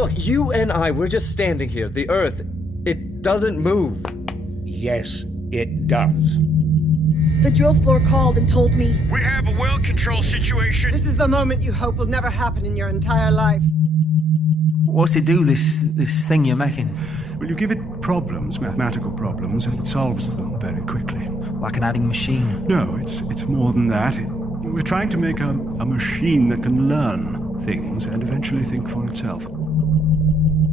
Look, you and I, we're just standing here. The Earth, it doesn't move. Yes, it does. The drill floor called and told me. We have a well control situation. This is the moment you hope will never happen in your entire life. What's it do, this thing you're making? Well, you give it problems, mathematical problems, and it solves them very quickly. Like an adding machine? No, it's more than that. We're trying to make a machine that can learn things and eventually think for itself.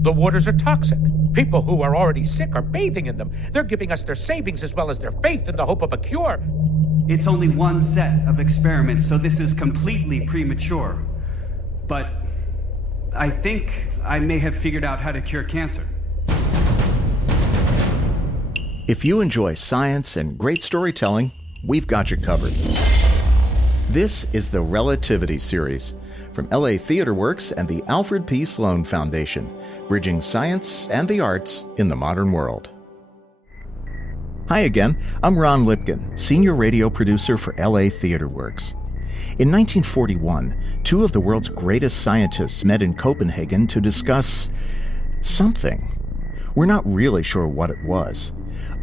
The waters are toxic. People who are already sick are bathing in them. They're giving us their savings as well as their faith in the hope of a cure. It's only one set of experiments, so this is completely premature. But I think I may have figured out how to cure cancer. If you enjoy science and great storytelling, we've got you covered. This is the Relativity Series from LA Theater Works and the Alfred P. Sloan Foundation, bridging science and the arts in the modern world. Hi again, I'm Ron Lipkin, senior radio producer for LA Theater Works. In 1941, two of the world's greatest scientists met in Copenhagen to discuss something. We're not really sure what it was,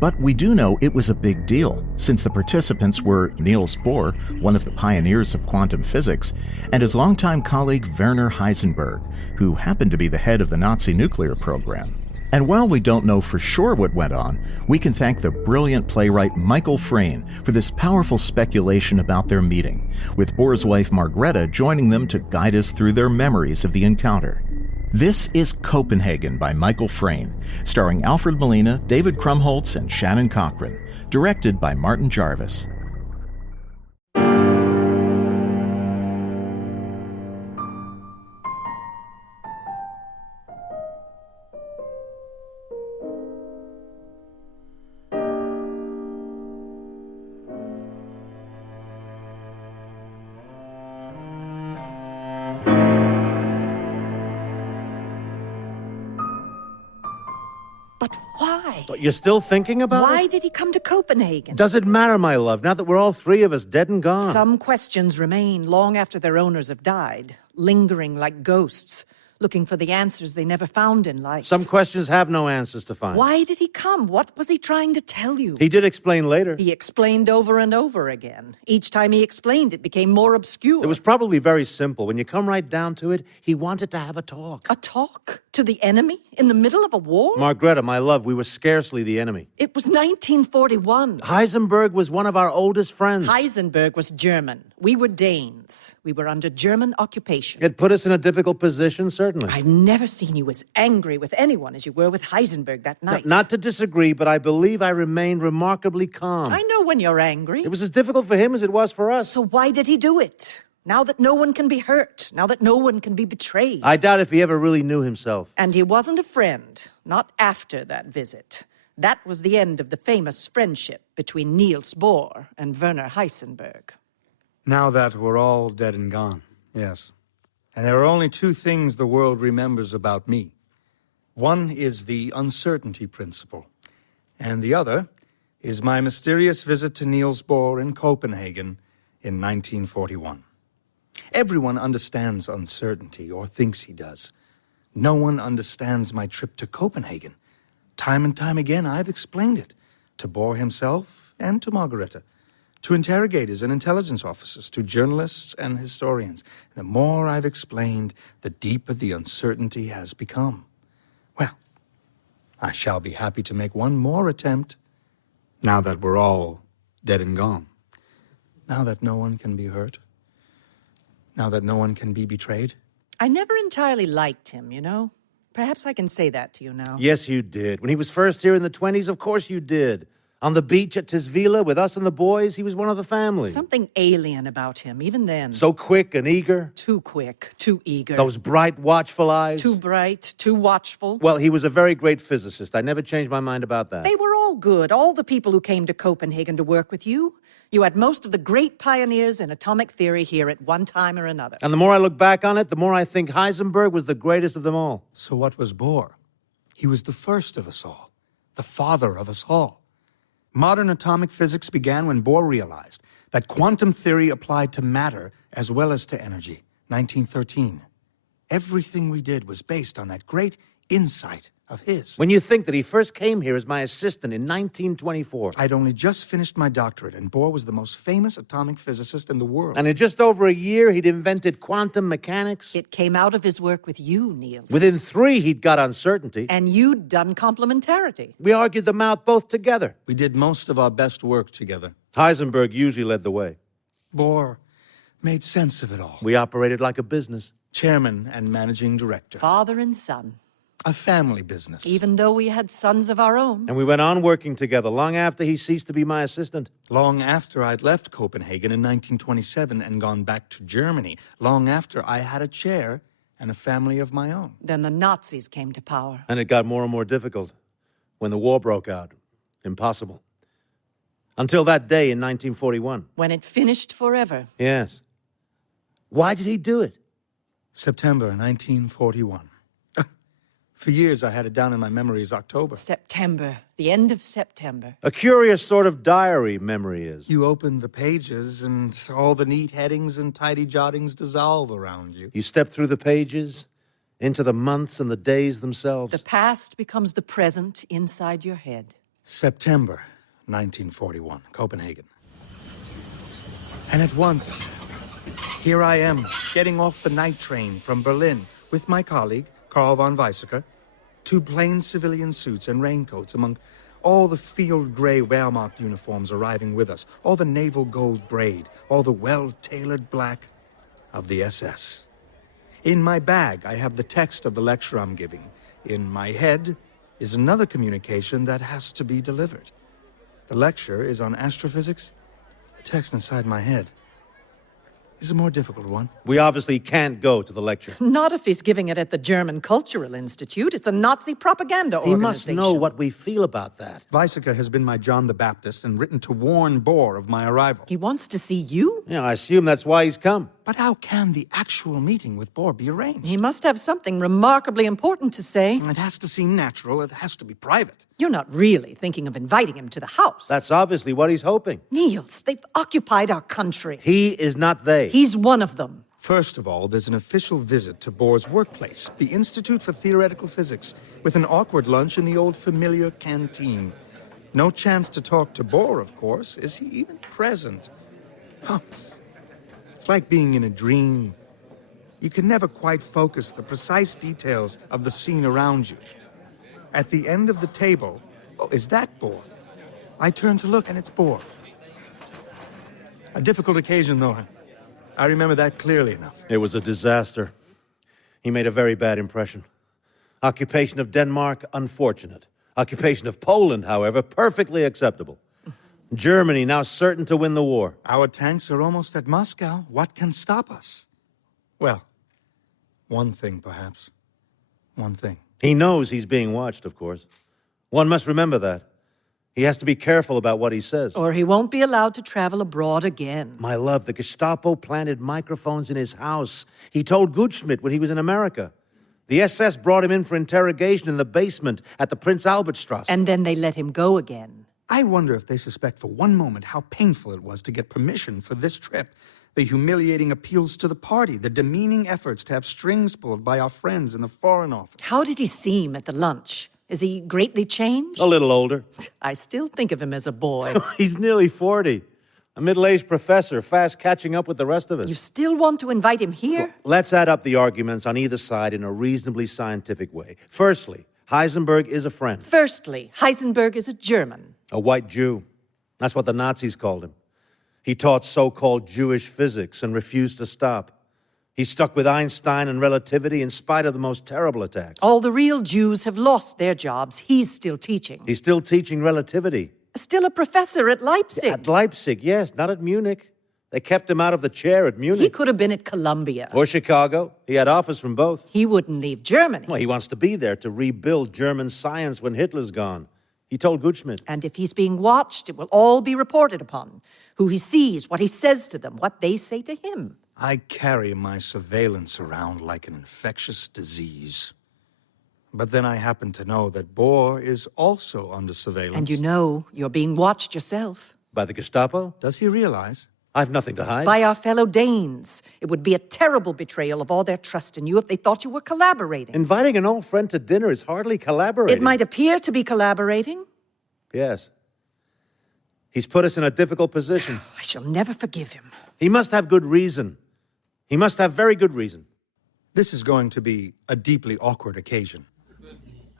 but we do know it was a big deal, since the participants were Niels Bohr, one of the pioneers of quantum physics, and his longtime colleague Werner Heisenberg, who happened to be the head of the Nazi nuclear program. And while we don't know for sure what went on, we can thank the brilliant playwright Michael Frayn for this powerful speculation about their meeting, with Bohr's wife Margrethe joining them to guide us through their memories of the encounter. This is Copenhagen by Michael Frayn, starring Alfred Molina, David Krumholtz, and Shannon Cochran, directed by Martin Jarvis. But why? You're still thinking about it? Why did he come to Copenhagen? Does it matter, my love, now that we're all three of us dead and gone? Some questions remain long after their owners have died, lingering like ghosts, looking for the answers they never found in life. Some questions have no answers to find. Why did he come? What was he trying to tell you? He did explain later. He explained over and over again. Each time he explained, it became more obscure. It was probably very simple. When you come right down to it, he wanted to have a talk. A talk? To the enemy? In the middle of a war? Margrethe, my love, we were scarcely the enemy. It was 1941. Heisenberg was one of our oldest friends. Heisenberg was German. We were Danes. We were under German occupation. It put us in a difficult position, certainly. I've never seen you as angry with anyone as you were with Heisenberg that night. Not to disagree, but I believe I remained remarkably calm. I know when you're angry. It was as difficult for him as it was for us. So why did he do it? Now that no one can be hurt, now that no one can be betrayed. I doubt if he ever really knew himself. And he wasn't a friend, not after that visit. That was the end of the famous friendship between Niels Bohr and Werner Heisenberg. Now that we're all dead and gone, yes. And there are only two things the world remembers about me. One is the uncertainty principle, and the other is my mysterious visit to Niels Bohr in Copenhagen in 1941. Everyone understands uncertainty, or thinks he does. No one understands my trip to Copenhagen. Time and time again, I've explained it, to Bohr himself and to Margrethe, to interrogators and intelligence officers, to journalists and historians. The more I've explained, the deeper the uncertainty has become. Well, I shall be happy to make one more attempt, now that we're all dead and gone. Now that no one can be hurt. Now that no one can be betrayed. I never entirely liked him, you know. Perhaps I can say that to you now. Yes, you did. When he was first here in the 20s, of course you did. On the beach at Tisvila with us and the boys, he was one of the family. Something alien about him, even then. So quick and eager. Too quick, too eager. Those bright, watchful eyes. Too bright, too watchful. Well, he was a very great physicist. I never changed my mind about that. They were all good, all the people who came to Copenhagen to work with you. You had most of the great pioneers in atomic theory here at one time or another. And the more I look back on it, the more I think Heisenberg was the greatest of them all. So what was Bohr? He was the first of us all, the father of us all. Modern atomic physics began when Bohr realized that quantum theory applied to matter as well as to energy, 1913. Everything we did was based on that great insight of his. When you think that he first came here as my assistant in 1924. I'd only just finished my doctorate, and Bohr was the most famous atomic physicist in the world. And in just over a year, he'd invented quantum mechanics. It came out of his work with you, Niels. Within 3, he'd got uncertainty. And you'd done complementarity. We argued them out both together. We did most of our best work together. Heisenberg usually led the way. Bohr made sense of it all. We operated like a business. Chairman and managing director. Father and son. A family business. Even though we had sons of our own. And we went on working together long after he ceased to be my assistant. Long after I'd left Copenhagen in 1927 and gone back to Germany. Long after I had a chair and a family of my own. Then the Nazis came to power. And it got more and more difficult. When the war broke out. Impossible. Until that day in 1941. When it finished forever. Yes. Why did he do it? September 1941. For years, I had it down in my memory as October. September. The end of September. A curious sort of diary memory is. You open the pages, and all the neat headings and tidy jottings dissolve around you. You step through the pages, into the months and the days themselves. The past becomes the present inside your head. September 1941, Copenhagen. And at once, here I am, getting off the night train from Berlin with my colleague, Karl von Weizsäcker, 2 plain civilian suits and raincoats among all the field gray Wehrmacht uniforms arriving with us, all the naval gold braid, all the well-tailored black of the SS. In my bag, I have the text of the lecture I'm giving. In my head is another communication that has to be delivered. The lecture is on astrophysics. The text inside my head is a more difficult one. We obviously can't go to the lecture. Not if he's giving it at the German Cultural Institute. It's a Nazi propaganda He organization. must know what we feel about that. Weizsäcker has been my John the Baptist and written to warn Bohr of my arrival. He wants to see you? Yeah, I assume that's why he's come. But how can the actual meeting with Bohr be arranged? He must have something remarkably important to say. It has to seem natural. It has to be private. You're not really thinking of inviting him to the house. That's obviously what he's hoping. Niels, they've occupied our country. He is not they. He's one of them. First of all, there's an official visit to Bohr's workplace, the Institute for Theoretical Physics, with an awkward lunch in the old familiar canteen. No chance to talk to Bohr, of course. Is he even present? Oh, it's like being in a dream. You can never quite focus the precise details of the scene around you. At the end of the table, oh, is that Bohr? I turn to look, and it's Bohr. A difficult occasion, though. I remember that clearly enough. It was a disaster. He made a very bad impression. Occupation of Denmark, unfortunate. Occupation of Poland, however, perfectly acceptable. Germany now certain to win the war. Our tanks are almost at Moscow. What can stop us? Well, one thing, perhaps. One thing. He knows he's being watched, of course. One must remember that. He has to be careful about what he says. Or he won't be allowed to travel abroad again. My love, the Gestapo planted microphones in his house. He told Gutschmidt when he was in America. The SS brought him in for interrogation in the basement at the Prince Albertstrasse. And then they let him go again. I wonder if they suspect for one moment how painful it was to get permission for this trip. The humiliating appeals to the party, the demeaning efforts to have strings pulled by our friends in the Foreign Office. How did he seem at the lunch? Is he greatly changed? A little older. I still think of him as a boy. He's nearly 40. A middle-aged professor, fast catching up with the rest of us. You still want to invite him here? Well, let's add up the arguments on either side in a reasonably scientific way. Firstly, Heisenberg is a friend. Firstly, Heisenberg is a German. A white Jew. That's what the Nazis called him. He taught so-called Jewish physics and refused to stop. He stuck with Einstein and relativity in spite of the most terrible attacks. All the real Jews have lost their jobs. He's still teaching. He's still teaching relativity. Still a professor at Leipzig. At Leipzig, yes, not at Munich. They kept him out of the chair at Munich. He could have been at Columbia. Or Chicago. He had offers from both. He wouldn't leave Germany. Well, he wants to be there to rebuild German science when Hitler's gone. He told Gutschmidt. And if he's being watched, it will all be reported upon. Who he sees, what he says to them, what they say to him. I carry my surveillance around like an infectious disease. But then I happen to know that Bohr is also under surveillance. And you know you're being watched yourself. By the Gestapo? Does he realize? I've nothing to hide. By our fellow Danes. It would be a terrible betrayal of all their trust in you if they thought you were collaborating. Inviting an old friend to dinner is hardly collaborating. It might appear to be collaborating. Yes. He's put us in a difficult position. I shall never forgive him. He must have good reason. He must have very good reason. This is going to be a deeply awkward occasion.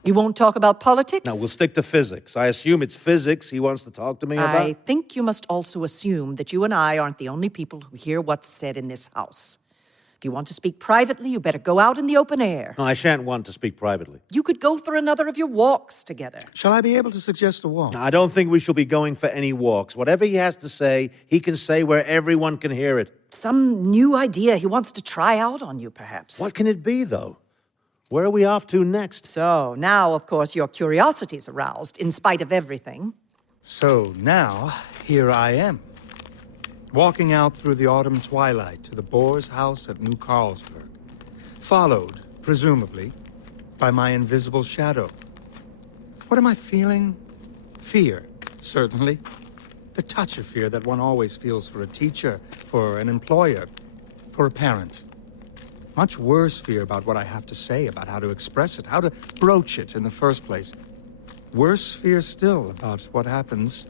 You won't talk about politics? No, we'll stick to physics. I assume it's physics he wants to talk to me about. I think you must also assume that you and I aren't the only people who hear what's said in this house. If you want to speak privately, you better go out in the open air. No, I shan't want to speak privately. You could go for another of your walks together. Shall I be able to suggest a walk? I don't think we shall be going for any walks. Whatever he has to say, he can say where everyone can hear it. Some new idea he wants to try out on you, perhaps. What can it be, though? Where are we off to next? So, now, of course, your curiosity's aroused, in spite of everything. So now, here I am, walking out through the autumn twilight to the Bohr's house at New Carlsberg, followed, presumably, by my invisible shadow. What am I feeling? Fear, certainly. The touch of fear that one always feels for a teacher, for an employer, for a parent. Much worse fear about what I have to say, about how to express it, how to broach it in the first place. Worse fear still about what happens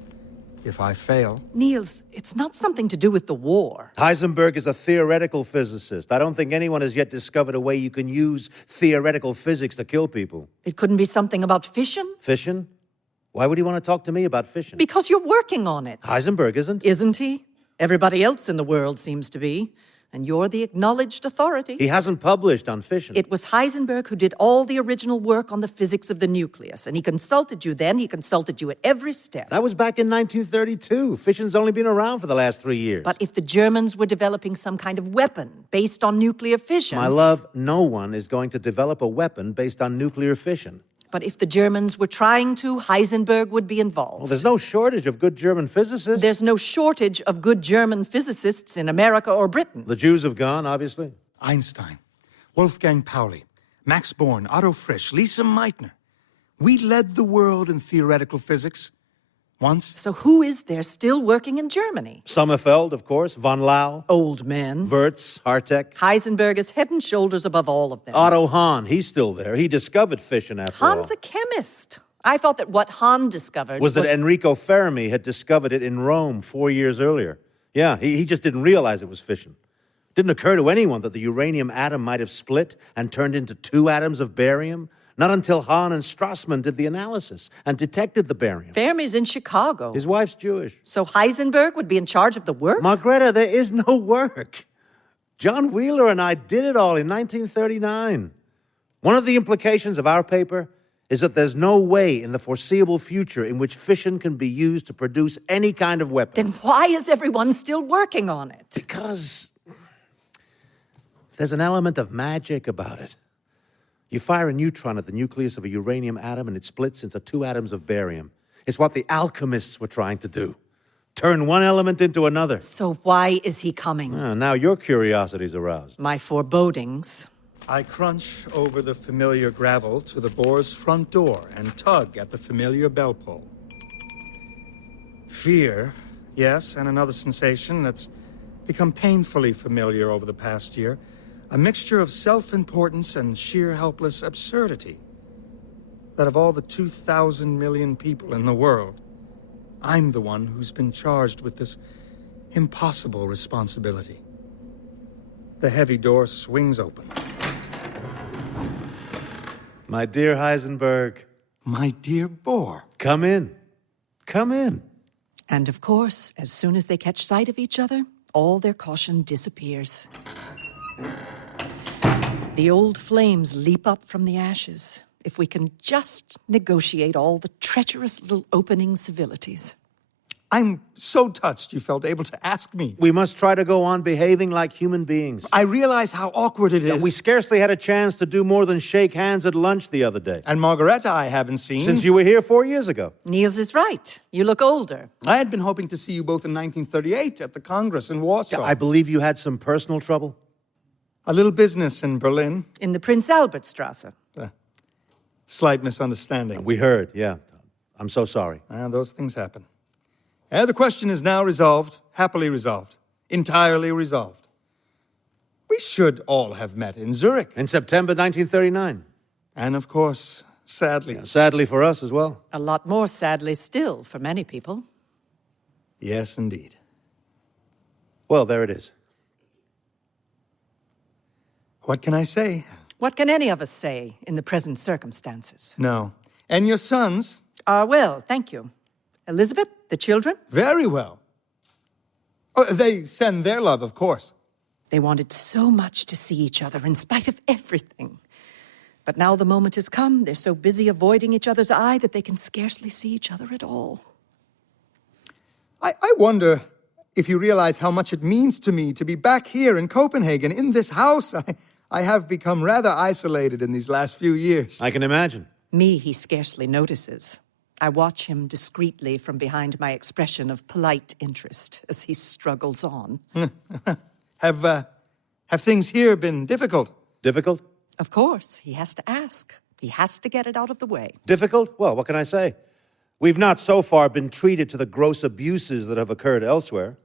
if I fail. Niels, it's not something to do with the war. Heisenberg is a theoretical physicist. I don't think anyone has yet discovered a way you can use theoretical physics to kill people. It couldn't be something about fission? Fission? Why would he want to talk to me about fission? Because you're working on it. Heisenberg isn't. Isn't he? Everybody else in the world seems to be. And you're the acknowledged authority. He hasn't published on fission. It was Heisenberg who did all the original work on the physics of the nucleus. And he consulted you then. He consulted you at every step. That was back in 1932. Fission's only been around for the last 3 years. But if the Germans were developing some kind of weapon based on nuclear fission... My love, no one is going to develop a weapon based on nuclear fission. But if the Germans were trying to, Heisenberg would be involved. Well, there's no shortage of good German physicists. There's no shortage of good German physicists in America or Britain. The Jews have gone, obviously. Einstein, Wolfgang Pauli, Max Born, Otto Frisch, Lisa Meitner. We led the world in theoretical physics. Once. So who is there still working in Germany? Sommerfeld, of course, von Lau. Old men. Wirtz, Hartek. Heisenberg is head and shoulders above all of them. Otto Hahn, he's still there. He discovered fission after all. Hahn's a chemist. I thought that what Hahn discovered was that Enrico Fermi had discovered it in Rome 4 years earlier. Yeah, he just didn't realize it was fission. Didn't occur to anyone that the uranium atom might have split and turned into 2 atoms of barium. Not until Hahn and Strassmann did the analysis and detected the barium. Fermi's in Chicago. His wife's Jewish. So Heisenberg would be in charge of the work? Margrethe, there is no work. John Wheeler and I did it all in 1939. One of the implications of our paper is that there's no way in the foreseeable future in which fission can be used to produce any kind of weapon. Then why is everyone still working on it? Because there's an element of magic about it. You fire a neutron at the nucleus of a uranium atom and it splits into 2 atoms of barium. It's what the alchemists were trying to do. Turn one element into another. So why is he coming? Now your curiosity's aroused. My forebodings. I crunch over the familiar gravel to the Bohr's front door and tug at the familiar bell pull. Fear, yes, and another sensation that's become painfully familiar over the past year. A mixture of self-importance and sheer helpless absurdity. That of all the 2,000 million people in the world, I'm the one who's been charged with this impossible responsibility. The heavy door swings open. My dear Heisenberg. My dear Bohr. Come in. Come in. And of course, as soon as they catch sight of each other, all their caution disappears. The old flames leap up from the ashes, if we can just negotiate all the treacherous little opening civilities. I'm so touched you felt able to ask me. We must try to go on behaving like human beings. I realize how awkward it is. We scarcely had a chance to do more than shake hands at lunch the other day. And Margrethe I haven't seen. Since you were here 4 years ago. Niels is right. You look older. I had been hoping to see you both in 1938 at the Congress in Warsaw. I believe you had some personal trouble. A little business in Berlin. In the Prince Albert Strasse. Slight misunderstanding. We heard, yeah. I'm so sorry. Those things happen. The question is now resolved, happily resolved. Entirely resolved. We should all have met in Zurich. In September 1939. And of course, sadly. Sadly for us as well. A lot more sadly still for many people. Yes, indeed. Well, there it is. What can I say? What can any of us say in the present circumstances? No. And your sons? Well, thank you. Elizabeth, the children? Very well. Oh, they send their love, of course. They wanted so much to see each other in spite of everything. But now the moment has come. They're so busy avoiding each other's eye that they can scarcely see each other at all. I wonder if you realize how much it means to me to be back here in Copenhagen, in this house. I have become rather isolated in these last few years. I can imagine. Me, he scarcely notices. I watch him discreetly from behind my expression of polite interest as he struggles on. Have things here been difficult? Difficult? Of course, he has to ask. He has to get it out of the way. Difficult? Well, what can I say? We've not so far been treated to the gross abuses that have occurred elsewhere.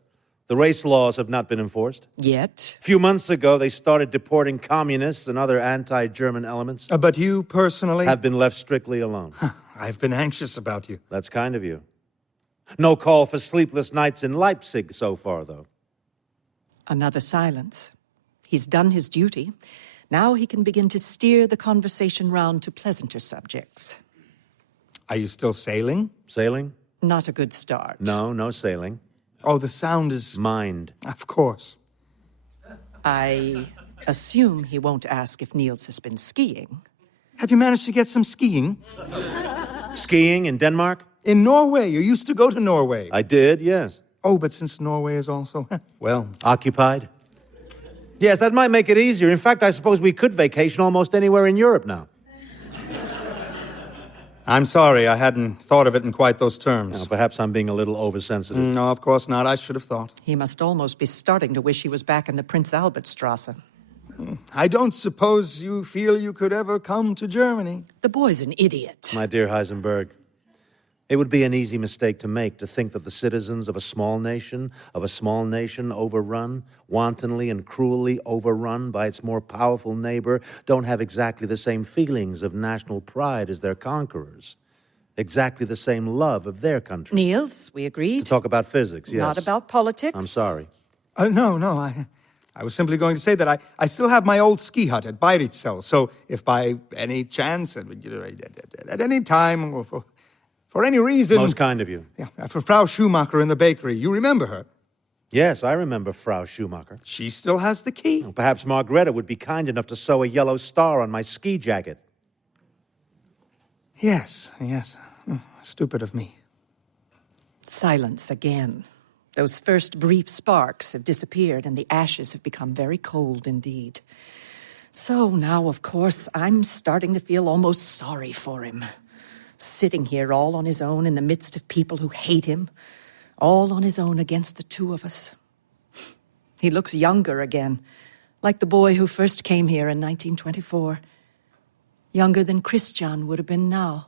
The race laws have not been enforced. Yet? A few months ago, they started deporting communists and other anti-German elements. But you personally? Have been left strictly alone. I've been anxious about you. That's kind of you. No call for sleepless nights in Leipzig so far, though. Another silence. He's done his duty. Now he can begin to steer the conversation round to pleasanter subjects. Are you still sailing? Sailing? Not a good start. No, no sailing. Oh, the sound is... Mind. Of course. I assume he won't ask if Niels has been skiing. Have you managed to get some skiing? Skiing in Denmark? In Norway. You used to go to Norway. I did, yes. Oh, but since Norway is also... well... Occupied? Yes, that might make it easier. In fact, I suppose we could vacation almost anywhere in Europe now. I'm sorry, I hadn't thought of it in quite those terms. Now, perhaps I'm being a little oversensitive. No, of course not. I should have thought. He must almost be starting to wish he was back in the Prince Albertstrasse. I don't suppose you feel you could ever come to Germany. The boy's an idiot. My dear Heisenberg, it would be an easy mistake to make to think that the citizens of a small nation overrun, wantonly and cruelly overrun by its more powerful neighbor, don't have exactly the same feelings of national pride as their conquerors. Exactly the same love of their country. Niels, we agreed. To talk about physics, yes. Not about politics. I'm sorry. No. I was simply going to say that I still have my old ski hut at Beiritzel, so if by any chance, at any time, or for any reason... Most kind of you. Yeah, for Frau Schumacher in the bakery. You remember her? Yes, I remember Frau Schumacher. She still has the key. Well, perhaps Margrethe would be kind enough to sew a yellow star on my ski jacket. Yes. Stupid of me. Silence again. Those first brief sparks have disappeared and the ashes have become very cold indeed. So now, of course, I'm starting to feel almost sorry for him. Sitting here all on his own in the midst of people who hate him, all on his own against the two of us. He looks younger again, like the boy who first came here in 1924. Younger than Christian would have been now.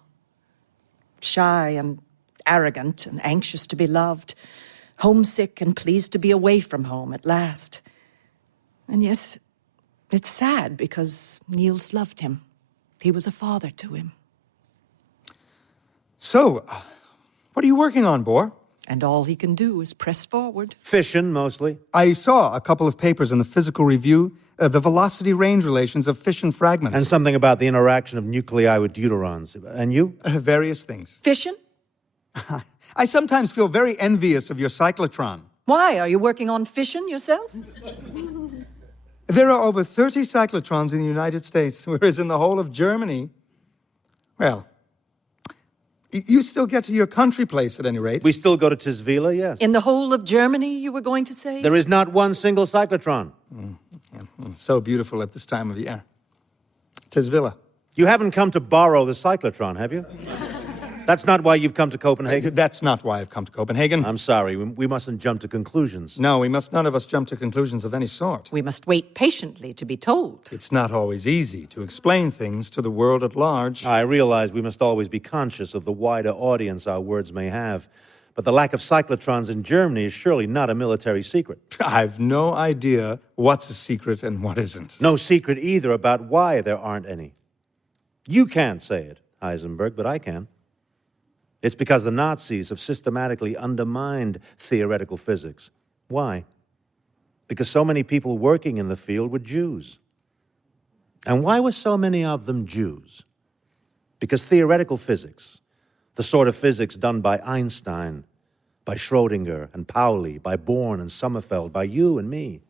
Shy and arrogant and anxious to be loved, homesick and pleased to be away from home at last. And yes, it's sad because Niels loved him. He was a father to him. So, what are you working on, Bohr? And all he can do is press forward. Fission, mostly. I saw a couple of papers in the Physical Review, the velocity-range relations of fission fragments. And something about the interaction of nuclei with deuterons. And you? Various things. Fission? I sometimes feel very envious of your cyclotron. Why? Are you working on fission yourself? There are over 30 cyclotrons in the United States, whereas in the whole of Germany, well... You still get to your country place, at any rate. We still go to Tisvila, yes. In the whole of Germany, you were going to say? There is not one single cyclotron. So beautiful at this time of year. Tisvila. You haven't come to borrow the cyclotron, have you? That's not why you've come to Copenhagen? That's not why I've come to Copenhagen. I'm sorry, we mustn't jump to conclusions. No, we must none of us jump to conclusions of any sort. We must wait patiently to be told. It's not always easy to explain things to the world at large. I realize we must always be conscious of the wider audience our words may have. But the lack of cyclotrons in Germany is surely not a military secret. I've no idea what's a secret and what isn't. No secret either about why there aren't any. You can't say it, Heisenberg, but I can. It's because the Nazis have systematically undermined theoretical physics. Why? Because so many people working in the field were Jews. And why were so many of them Jews? Because theoretical physics, the sort of physics done by Einstein, by Schrödinger and Pauli, by Born and Sommerfeld, by you and me,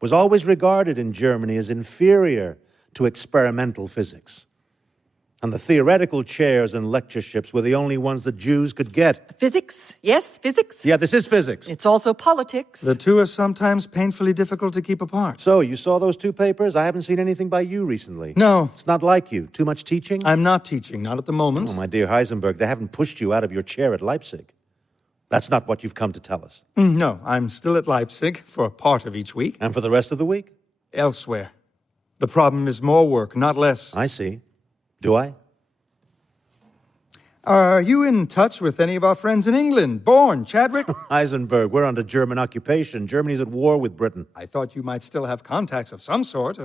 was always regarded in Germany as inferior to experimental physics. And the theoretical chairs and lectureships were the only ones that Jews could get. Physics? Yes, physics. Yeah, this is physics. It's also politics. The two are sometimes painfully difficult to keep apart. So, you saw those two papers? I haven't seen anything by you recently. No. It's not like you. Too much teaching? I'm not teaching, not at the moment. Oh, my dear Heisenberg, they haven't pushed you out of your chair at Leipzig. That's not what you've come to tell us. No, I'm still at Leipzig for part of each week. And for the rest of the week? Elsewhere. The problem is more work, not less. I see. Do I? Are you in touch with any of our friends in England? Bourne, Chadwick? Heisenberg, we're under German occupation. Germany's at war with Britain. I thought you might still have contacts of some sort.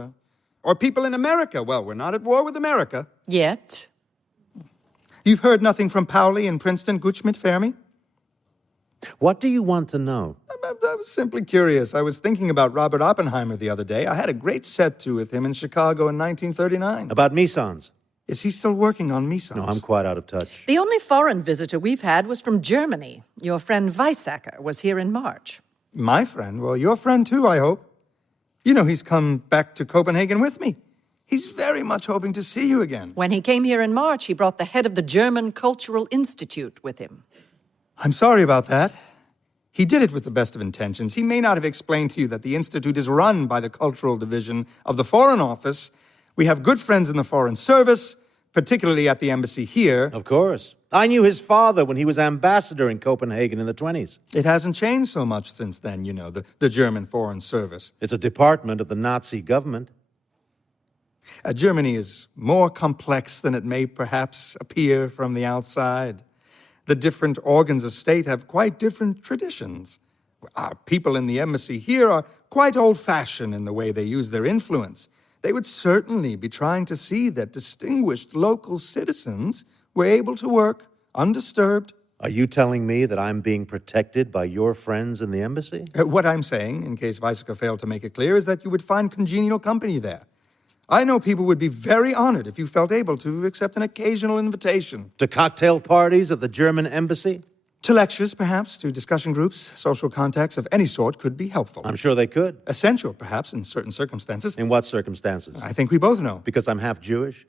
Or people in America. Well, we're not at war with America. Yet. You've heard nothing from Pauli in Princeton, Gutschmidt, Fermi? What do you want to know? I was simply curious. I was thinking about Robert Oppenheimer the other day. I had a great set-to with him in Chicago in 1939. About mesons? Is he still working on mesons? No, I'm quite out of touch. The only foreign visitor we've had was from Germany. Your friend Weissacker was here in March. My friend? Well, your friend too, I hope. You know he's come back to Copenhagen with me. He's very much hoping to see you again. When he came here in March, he brought the head of the German Cultural Institute with him. I'm sorry about that. He did it with the best of intentions. He may not have explained to you that the Institute is run by the Cultural Division of the Foreign Office. We have good friends in the Foreign Service, particularly at the embassy here. Of course. I knew his father when he was ambassador in Copenhagen in the 20s. It hasn't changed so much since then, you know, the German Foreign Service. It's a department of the Nazi government. Germany is more complex than it may perhaps appear from the outside. The different organs of state have quite different traditions. Our people in the embassy here are quite old-fashioned in the way they use their influence. They would certainly be trying to see that distinguished local citizens were able to work undisturbed. Are you telling me that I'm being protected by your friends in the embassy? What I'm saying, in case Weissacker failed to make it clear, is that you would find congenial company there. I know people would be very honored if you felt able to accept an occasional invitation. To cocktail parties at the German embassy? To lectures, perhaps, to discussion groups. Social contacts of any sort could be helpful. I'm sure they could. Essential, perhaps, in certain circumstances. In what circumstances? I think we both know. Because I'm half Jewish?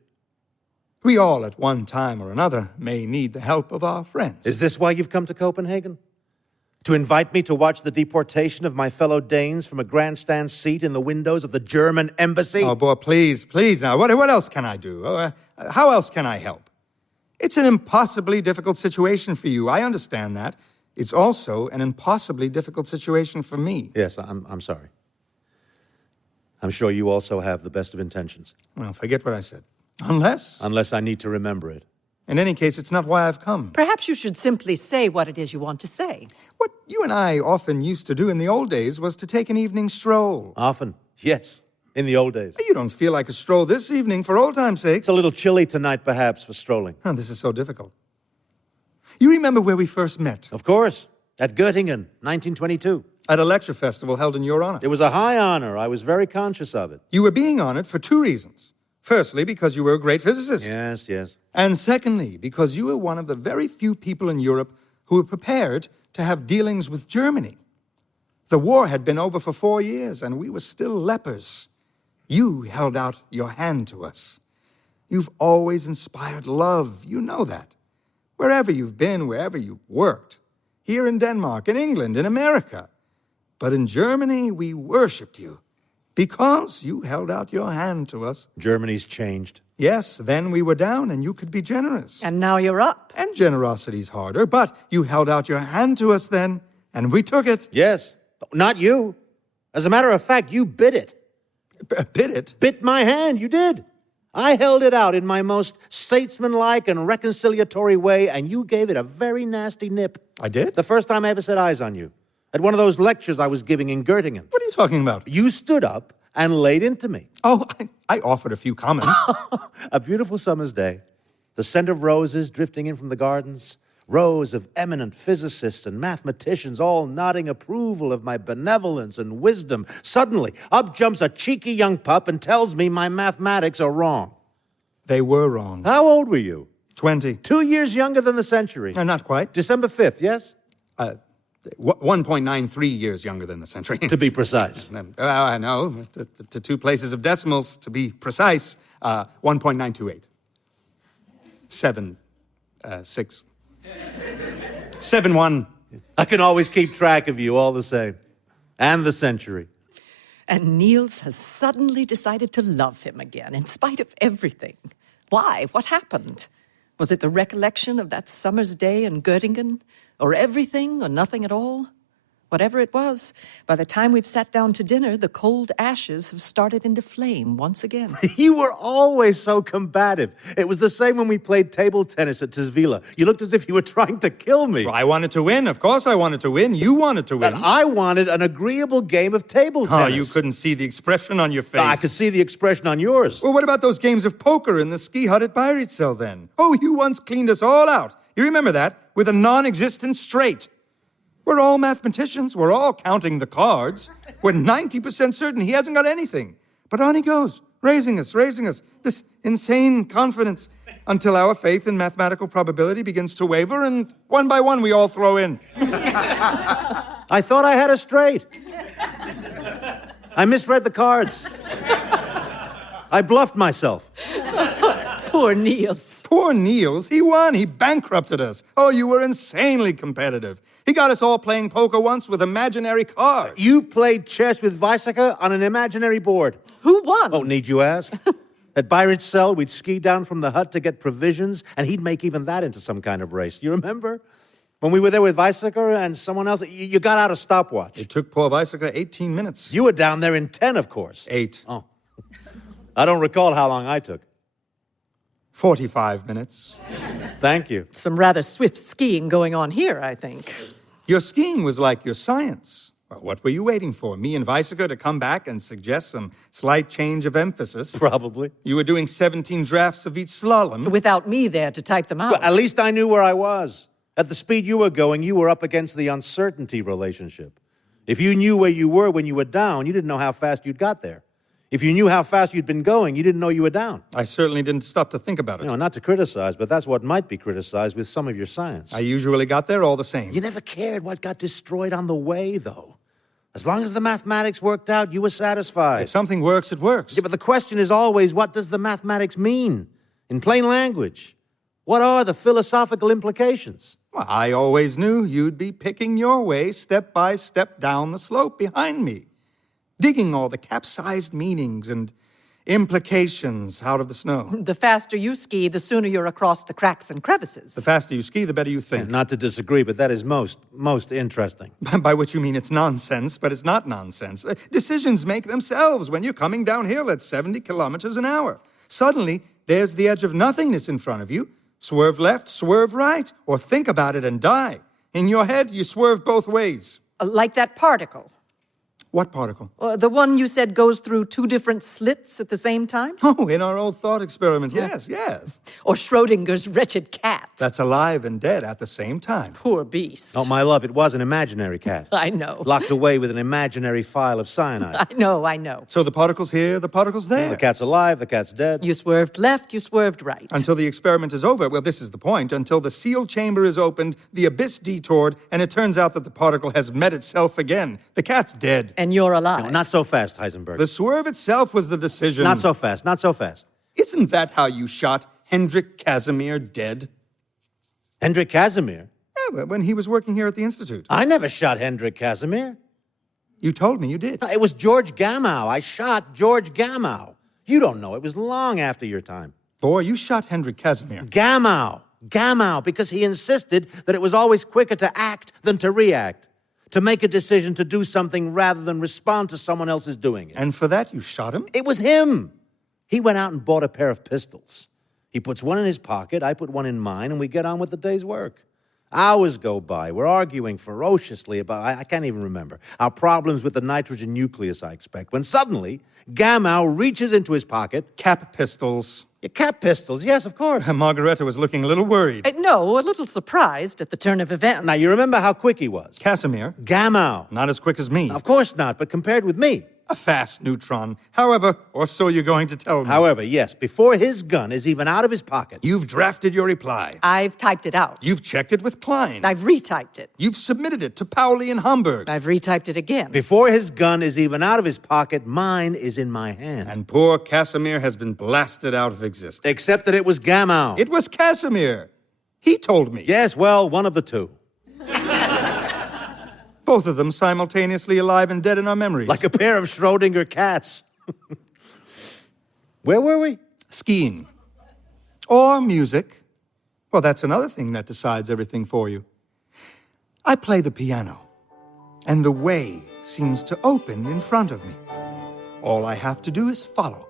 We all, at one time or another, may need the help of our friends. Is this why you've come to Copenhagen? To invite me to watch the deportation of my fellow Danes from a grandstand seat in the windows of the German embassy? Oh, boy, please now. What else can I do? How else can I help? It's an impossibly difficult situation for you. I understand that. It's also an impossibly difficult situation for me. Yes, I'm sorry. I'm sure you also have the best of intentions. Well, forget what I said. Unless I need to remember it. In any case, it's not why I've come. Perhaps you should simply say what it is you want to say. What you and I often used to do in the old days was to take an evening stroll. Often, yes. In the old days. You don't feel like a stroll this evening, for old time's sake. It's a little chilly tonight, perhaps, for strolling. Oh, this is so difficult. You remember where we first met? Of course. At Göttingen, 1922. At a lecture festival held in your honor. It was a high honor. I was very conscious of it. You were being honored for two reasons. Firstly, because you were a great physicist. Yes. And secondly, because you were one of the very few people in Europe who were prepared to have dealings with Germany. The war had been over for 4 years, and we were still lepers. You held out your hand to us. You've always inspired love. You know that. Wherever you've been, wherever you've worked. Here in Denmark, in England, in America. But in Germany, we worshipped you. Because you held out your hand to us. Germany's changed. Yes, then we were down and you could be generous. And now you're up. And generosity's harder, but you held out your hand to us then, and we took it. Yes, not you. As a matter of fact, you bit it. Bit it? Bit my hand, you did. I held it out in my most statesmanlike and reconciliatory way, and you gave it a very nasty nip. I did? The first time I ever set eyes on you. At one of those lectures I was giving in Göttingen. What are you talking about? You stood up and laid into me. Oh, I offered a few comments. A beautiful summer's day. The scent of roses drifting in from the gardens. Rows of eminent physicists and mathematicians all nodding approval of my benevolence and wisdom. Suddenly, up jumps a cheeky young pup and tells me my mathematics are wrong. They were wrong. How old were you? 20. 2 years younger than the century. Not quite. December 5th, yes? 1.93 years younger than the century. To be precise. I know. To 2 places of decimals, to be precise. 1.928. 7, 6. 7-1. I can always keep track of you all the same. And the century. And Niels has suddenly decided to love him again, in spite of everything. Why? What happened? Was it the recollection of that summer's day in Göttingen? Or everything, or nothing at all? Whatever it was, by the time we've sat down to dinner, the cold ashes have started into flame once again. You were always so combative. It was the same when we played table tennis at Tisvila. You looked as if you were trying to kill me. Well, I wanted to win. Of course I wanted to win. You wanted to win. And I wanted an agreeable game of table tennis. Oh, you couldn't see the expression on your face. I could see the expression on yours. Well, what about those games of poker in the ski hut at Beiritzel then? Oh, you once cleaned us all out. You remember that? With a non-existent straight. We're all mathematicians. We're all counting the cards. We're 90% certain he hasn't got anything. But on he goes, raising us. This insane confidence until our faith in mathematical probability begins to waver, and one by one we all throw in. I thought I had a straight. I misread the cards. I bluffed myself. Poor Niels. Poor Niels. He won. He bankrupted us. Oh, you were insanely competitive. He got us all playing poker once with imaginary cards. You played chess with Weizsäcker on an imaginary board. Who won? Oh, need you ask? At Beiritzel, we'd ski down from the hut to get provisions, and he'd make even that into some kind of race. You remember? When we were there with Weizsäcker and someone else, you got out a stopwatch. It took poor Weizsäcker 18 minutes. You were down there in 10, of course. 8. Oh. I don't recall how long I took. 45 minutes. Thank you. Some rather swift skiing going on here, I think. Your skiing was like your science. Well, what were you waiting for? Me and Weizsäcker to come back and suggest some slight change of emphasis? Probably. You were doing 17 drafts of each slalom. Without me there to type them out. Well, at least I knew where I was. At the speed you were going, you were up against the uncertainty relationship. If you knew where you were when you were down, you didn't know how fast you'd got there. If you knew how fast you'd been going, you didn't know you were down. I certainly didn't stop to think about it. You know, not to criticize, but that's what might be criticized with some of your science. I usually got there all the same. You never cared what got destroyed on the way, though. As long as the mathematics worked out, you were satisfied. If something works, it works. Yeah, but the question is always, what does the mathematics mean? In plain language, what are the philosophical implications? Well, I always knew you'd be picking your way step by step down the slope behind me, digging all the capsized meanings and implications out of the snow. The faster you ski, the sooner you're across the cracks and crevices. The faster you ski, the better you think. Not to disagree, but that is most interesting. By which you mean it's nonsense, but it's not nonsense. Decisions make themselves when you're coming downhill at 70 kilometers an hour. Suddenly, there's the edge of nothingness in front of you. Swerve left, swerve right, or think about it and die. In your head, you swerve both ways. Like that particle. What particle? The one you said goes through 2 different slits at the same time? Oh, in our old thought experiment, yes. Or Schrodinger's wretched cat. That's alive and dead at the same time. Poor beast. Oh, my love, it was an imaginary cat. I know. Locked away with an imaginary file of cyanide. I know. So the particle's here, the particle's there. Well, the cat's alive, the cat's dead. You swerved left, you swerved right. Until the experiment is over. Well, this is the point. Until the sealed chamber is opened, the abyss detoured, and it turns out that the particle has met itself again. The cat's dead. And you're alive. No, not so fast, Heisenberg. The swerve itself was the decision. Not so fast, not so fast. Isn't that how you shot Hendrik Casimir dead? Hendrik Casimir? Yeah, when he was working here at the Institute. I never shot Hendrik Casimir. You told me you did. It was George Gamow. I shot George Gamow. You don't know. It was long after your time. Boy, you shot Hendrik Casimir. Gamow, because he insisted that it was always quicker to act than to react. To make a decision to do something rather than respond to someone else's doing it. And for that, you shot him? It was him. He went out and bought a pair of pistols. He puts one in his pocket, I put one in mine, and we get on with the day's work. Hours go by. We're arguing ferociously about, I can't even remember, our problems with the nitrogen nucleus, I expect, when suddenly, Gamow reaches into his pocket. Cap pistols. Yeah, cap pistols, yes, of course. Margrethe was looking a little worried. No, a little surprised at the turn of events. Now, you remember how quick he was? Casimir. Gamow. Not as quick as me. Of course not, but compared with me. A fast neutron. However, or so you're going to tell me. However, yes, before his gun is even out of his pocket. You've drafted your reply. I've typed it out. You've checked it with Klein. I've retyped it. You've submitted it to Pauli in Hamburg. I've retyped it again. Before his gun is even out of his pocket, mine is in my hand. And poor Casimir has been blasted out of existence. Except that it was Gamow. It was Casimir. He told me. Yes, well, one of the two. Both of them simultaneously alive and dead in our memories. Like a pair of Schrodinger cats. Where were we? Skiing. Or music. Well, that's another thing that decides everything for you. I play the piano, and the way seems to open in front of me. All I have to do is follow.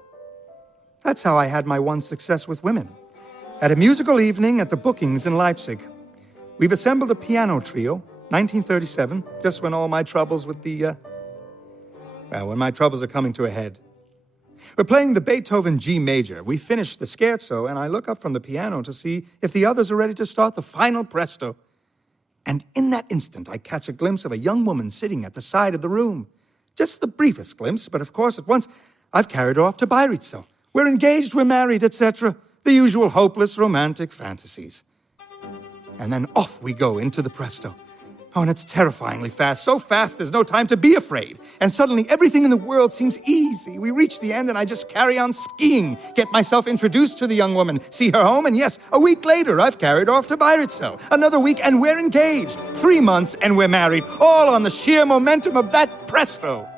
That's how I had my one success with women. At a musical evening at the Bookings in Leipzig, we've assembled a piano trio, 1937, just when all my troubles with when my troubles are coming to a head. We're playing the Beethoven G major. We finish the scherzo, and I look up from the piano to see if the others are ready to start the final presto. And in that instant, I catch a glimpse of a young woman sitting at the side of the room. Just the briefest glimpse, but of course at once, I've carried her off to Bayreuth. We're engaged, we're married, etc. The usual hopeless romantic fantasies. And then off we go into the presto. Oh, and it's terrifyingly fast. So fast, there's no time to be afraid. And suddenly, everything in the world seems easy. We reach the end, and I just carry on skiing, get myself introduced to the young woman, see her home, and yes, a week later, I've carried her off to Bayreuth. Another week, and we're engaged. 3 months, and we're married. All on the sheer momentum of that presto.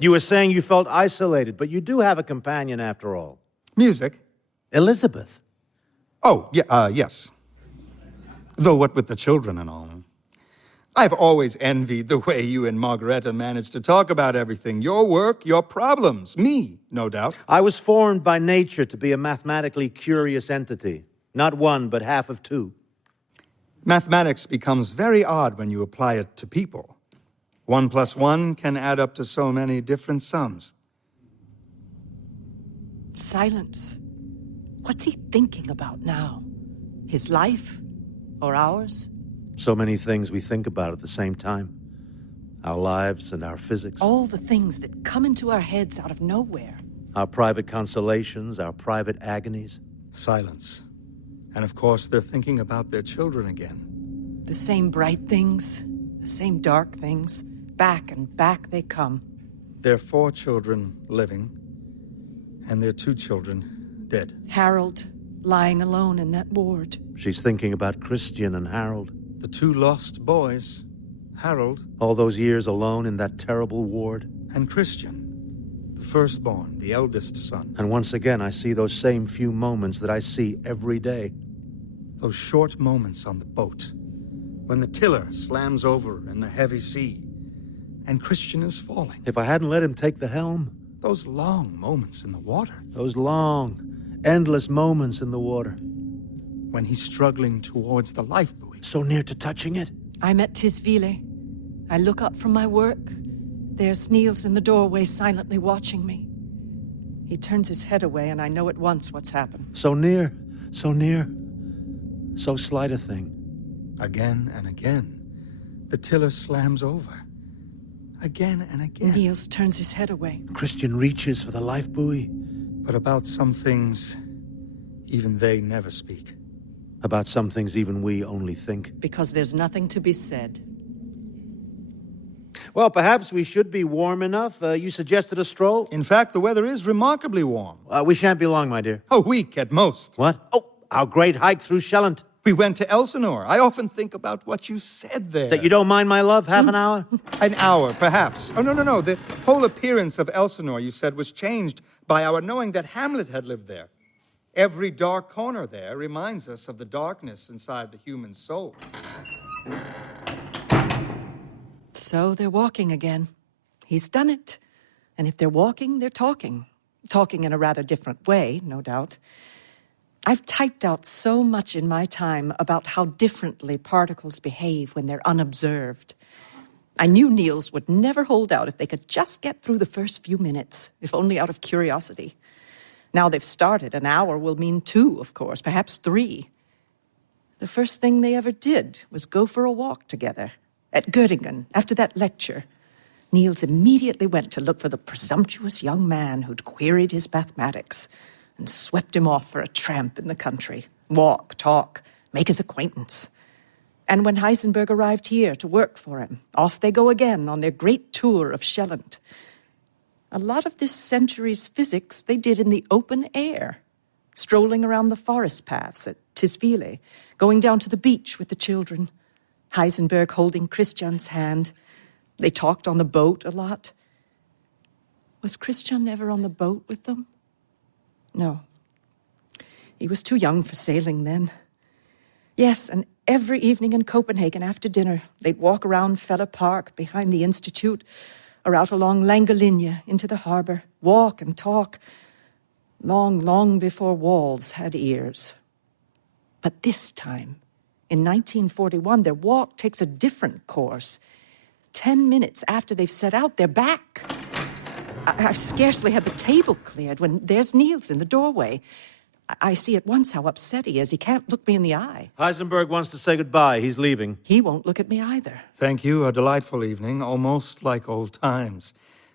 You were saying you felt isolated, but you do have a companion after all. Music? Elizabeth. Oh, yeah, yes. Though what with the children and all. I've always envied the way you and Margrethe managed to talk about everything. Your work, your problems. Me, no doubt. I was formed by nature to be a mathematically curious entity. Not one, but half of two. Mathematics becomes very odd when you apply it to people. 1 + 1 can add up to so many different sums. Silence. What's he thinking about now? His life? Or ours? So many things we think about at the same time. Our lives and our physics. All the things that come into our heads out of nowhere. Our private consolations, our private agonies. Silence. And of course, they're thinking about their children again. The same bright things, the same dark things. Back and back they come. Their 4 children living, and their 2 children dead. Harold, lying alone in that ward. She's thinking about Christian and Harold. The 2 lost boys, Harold. All those years alone in that terrible ward. And Christian, the firstborn, the eldest son. And once again, I see those same few moments that I see every day. Those short moments on the boat, when the tiller slams over in the heavy sea, and Christian is falling. If I hadn't let him take the helm. Those long moments in the water. Those long, endless moments in the water. When he's struggling towards the life buoy. So near to touching it. I'm at Tisvile. I look up from my work. There's Niels in the doorway silently watching me. He turns his head away and I know at once what's happened. So near, so near. So slight a thing. Again and again, the tiller slams over. Again and again. Niels turns his head away. Christian reaches for the life buoy. But about some things, even they never speak. About some things even we only think. Because there's nothing to be said. Well, perhaps we should be warm enough. You suggested a stroll? In fact, the weather is remarkably warm. We shan't be long, my dear. A week at most. What? Oh, our great hike through Schelland. We went to Elsinore. I often think about what you said there. That you don't mind, my love, half an hour? An hour, perhaps. Oh, no. The whole appearance of Elsinore, you said, was changed by our knowing that Hamlet had lived there. Every dark corner there reminds us of the darkness inside the human soul. So they're walking again. He's done it. And if they're walking, they're talking. talking in a rather different way, no doubt. I've typed out so much in my time about how differently particles behave when they're unobserved. I knew Niels would never hold out if they could just get through the first few minutes, if only out of curiosity. Now they've started, an hour will mean 2, of course, perhaps 3. The first thing they ever did was go for a walk together. At Göttingen, after that lecture, Niels immediately went to look for the presumptuous young man who'd queried his mathematics and swept him off for a tramp in the country. Walk, talk, make his acquaintance. And when Heisenberg arrived here to work for him, off they go again on their great tour of Schelland. A lot of this century's physics they did in the open air, strolling around the forest paths at Tisvile, going down to the beach with the children, Heisenberg holding Christian's hand. They talked on the boat a lot. Was Christian ever on the boat with them? No. He was too young for sailing then. Yes, and every evening in Copenhagen after dinner, they'd walk around Fella Park behind the Institute, or out along Langelinje into the harbor, walk and talk, long, long before walls had ears. But this time, in 1941, their walk takes a different course. 10 minutes after they've set out, they're back. I've scarcely had the table cleared when there's Niels in the doorway. I see at once how upset he is. He can't look me in the eye. Heisenberg wants to say goodbye. He's leaving. He won't look at me either. Thank you. A delightful evening, almost like old times.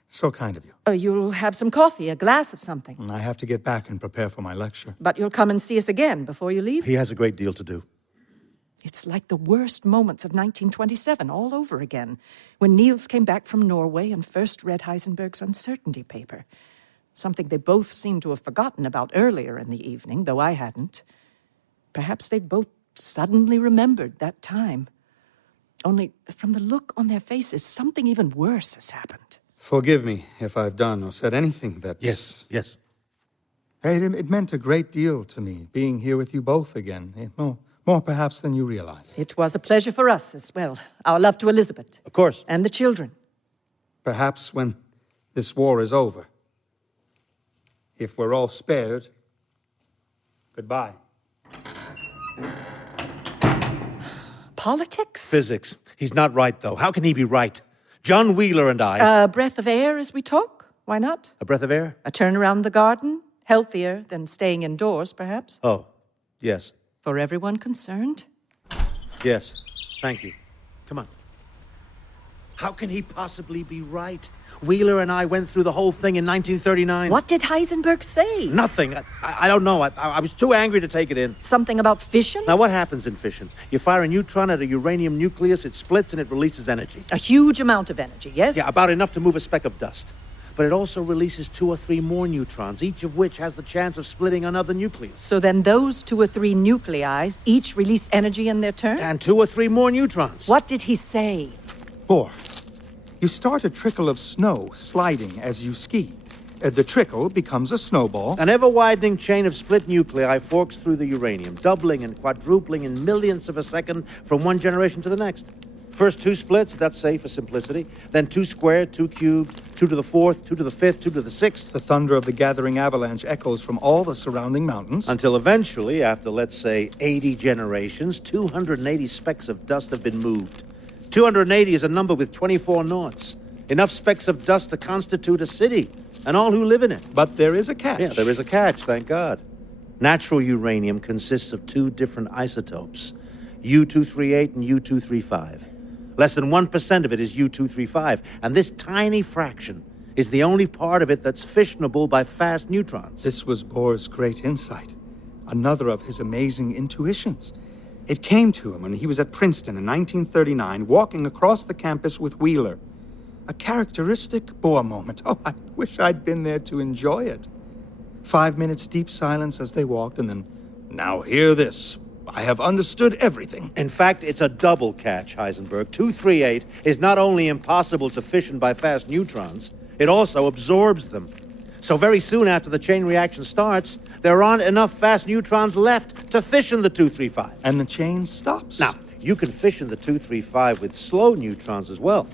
So kind of you. You'll have some coffee, a glass of something. I have to get back and prepare for my lecture. But you'll come and see us again before you leave? He has a great deal to do. It's like the worst moments of 1927 all over again, when Niels came back from Norway and first read Heisenberg's uncertainty paper. Something they both seemed to have forgotten about earlier in the evening, though I hadn't. Perhaps they've both suddenly remembered that time. Only, from the look on their faces, something even worse has happened. Forgive me if I've done or said anything that... Yes. It meant a great deal to me, being here with you both again. More perhaps than you realize. It was a pleasure for us as well. Our love to Elizabeth. Of course. And the children. Perhaps when this war is over, if we're all spared, goodbye. Politics? Physics. He's not right, though. How can he be right? John Wheeler and I... A breath of air as we talk? Why not? A breath of air? A turn around the garden? Healthier than staying indoors, perhaps? Oh, yes. For everyone concerned? Yes. Thank you. Come on. How can he possibly be right? Wheeler and I went through the whole thing in 1939. What did Heisenberg say? Nothing. I don't know. I was too angry to take it in. Something about fission? Now, what happens in fission? You fire a neutron at a uranium nucleus, it splits and it releases energy. A huge amount of energy, yes? Yeah, about enough to move a speck of dust. But it also releases 2 or 3 more neutrons, each of which has the chance of splitting another nucleus. So then those 2 or 3 nuclei each release energy in their turn? And 2 or 3 more neutrons. What did he say? Bohr, you start a trickle of snow sliding as you ski. The trickle becomes a snowball. An ever-widening chain of split nuclei forks through the uranium, doubling and quadrupling in millionths of a second from one generation to the next. First 2 splits, that's safe for simplicity. Then 2 squared, 2 cubed, 2 to the 4th, 2 to the 5th, 2 to the 6th. The thunder of the gathering avalanche echoes from all the surrounding mountains. Until eventually, after, let's say, 80 generations, 280 specks of dust have been moved. 280 is a number with 24 noughts. Enough specks of dust to constitute a city, and all who live in it. But there is a catch. Yeah, there is a catch, thank God. Natural uranium consists of 2 different isotopes, U-238 and U-235. Less than 1% of it is U-235, and this tiny fraction is the only part of it that's fissionable by fast neutrons. This was Bohr's great insight, another of his amazing intuitions. It came to him when he was at Princeton in 1939, walking across the campus with Wheeler. A characteristic Bohr moment. Oh, I wish I'd been there to enjoy it. 5 minutes deep silence as they walked, and then, now hear this. I have understood everything. In fact, it's a double catch, Heisenberg. 238 is not only impossible to fission by fast neutrons, it also absorbs them. So very soon after the chain reaction starts, there aren't enough fast neutrons left to fission the 235. And the chain stops. Now, you can fission the 235 with slow neutrons as well.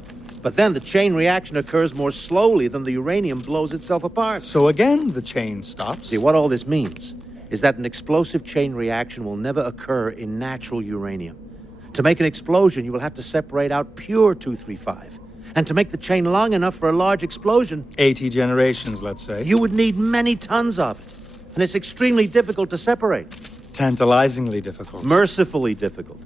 But then the chain reaction occurs more slowly than the uranium blows itself apart. So again, the chain stops. See, what all this means is that an explosive chain reaction will never occur in natural uranium. To make an explosion, you will have to separate out pure 235. And to make the chain long enough for a large explosion... 80 generations, let's say. You would need many tons of it. And it's extremely difficult to separate. Tantalizingly difficult. Mercifully difficult.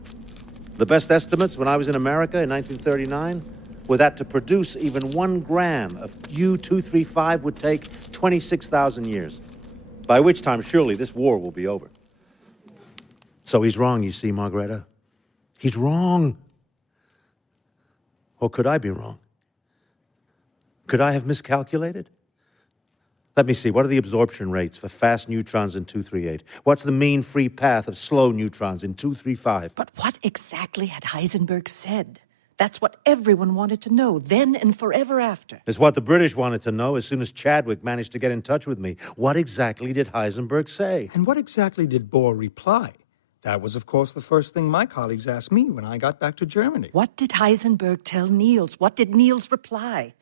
The best estimates when I was in America in 1939 were that to produce even 1 gram of U-235 would take 26,000 years. By which time, surely, this war will be over. So he's wrong, you see, Margrethe. He's wrong. Or could I be wrong? Could I have miscalculated? Let me see, what are the absorption rates for fast neutrons in 238? What's the mean free path of slow neutrons in 235? But what exactly had Heisenberg said? That's what everyone wanted to know, then and forever after. It's what the British wanted to know as soon as Chadwick managed to get in touch with me. What exactly did Heisenberg say? And what exactly did Bohr reply? That was, of course, the first thing my colleagues asked me when I got back to Germany. What did Heisenberg tell Niels? What did Niels reply?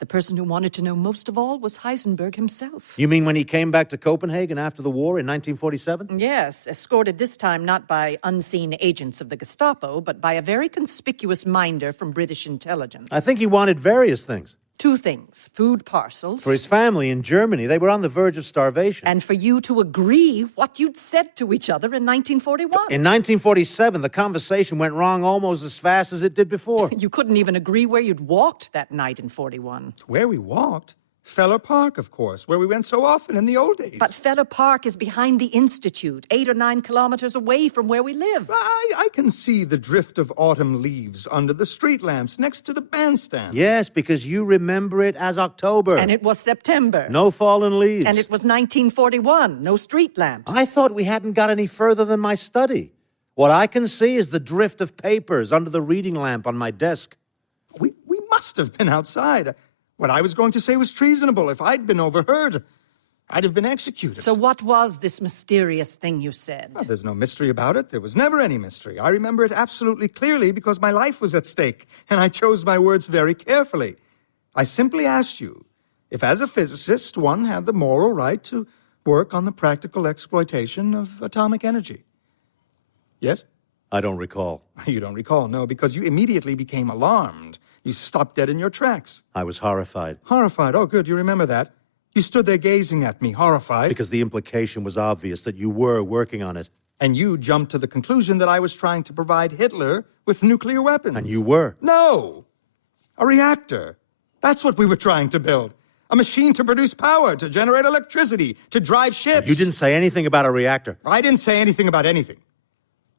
The person who wanted to know most of all was Heisenberg himself. You mean when he came back to Copenhagen after the war in 1947? Yes, escorted this time not by unseen agents of the Gestapo, but by a very conspicuous minder from British intelligence. I think he wanted various things. 2 things. Food parcels. For his family in Germany, they were on the verge of starvation. And for you to agree what you'd said to each other in 1941. In 1947, the conversation went wrong almost as fast as it did before. You couldn't even agree where you'd walked that night in 41. Where we walked? Feller Park, of course, where we went so often in the old days. But Feller Park is behind the Institute, 8 or 9 kilometers away from where we live. I can see the drift of autumn leaves under the street lamps next to the bandstand. Yes, because you remember it as October. And it was September. No fallen leaves. And it was 1941. No street lamps. I thought we hadn't got any further than my study. What I can see is the drift of papers under the reading lamp on my desk. We must have been outside. What I was going to say was treasonable. If I'd been overheard, I'd have been executed. So what was this mysterious thing you said? Well, there's no mystery about it. There was never any mystery. I remember it absolutely clearly because my life was at stake, and I chose my words very carefully. I simply asked you if, as a physicist, one had the moral right to work on the practical exploitation of atomic energy. Yes? I don't recall. You don't recall, no, because you immediately became alarmed. You stopped dead in your tracks. I was horrified. Horrified? Oh, good, you remember that. You stood there gazing at me, horrified. Because the implication was obvious that you were working on it. And you jumped to the conclusion that I was trying to provide Hitler with nuclear weapons. And you were. No! A reactor. That's what we were trying to build. A machine to produce power, to generate electricity, to drive ships. You didn't say anything about a reactor. I didn't say anything about anything.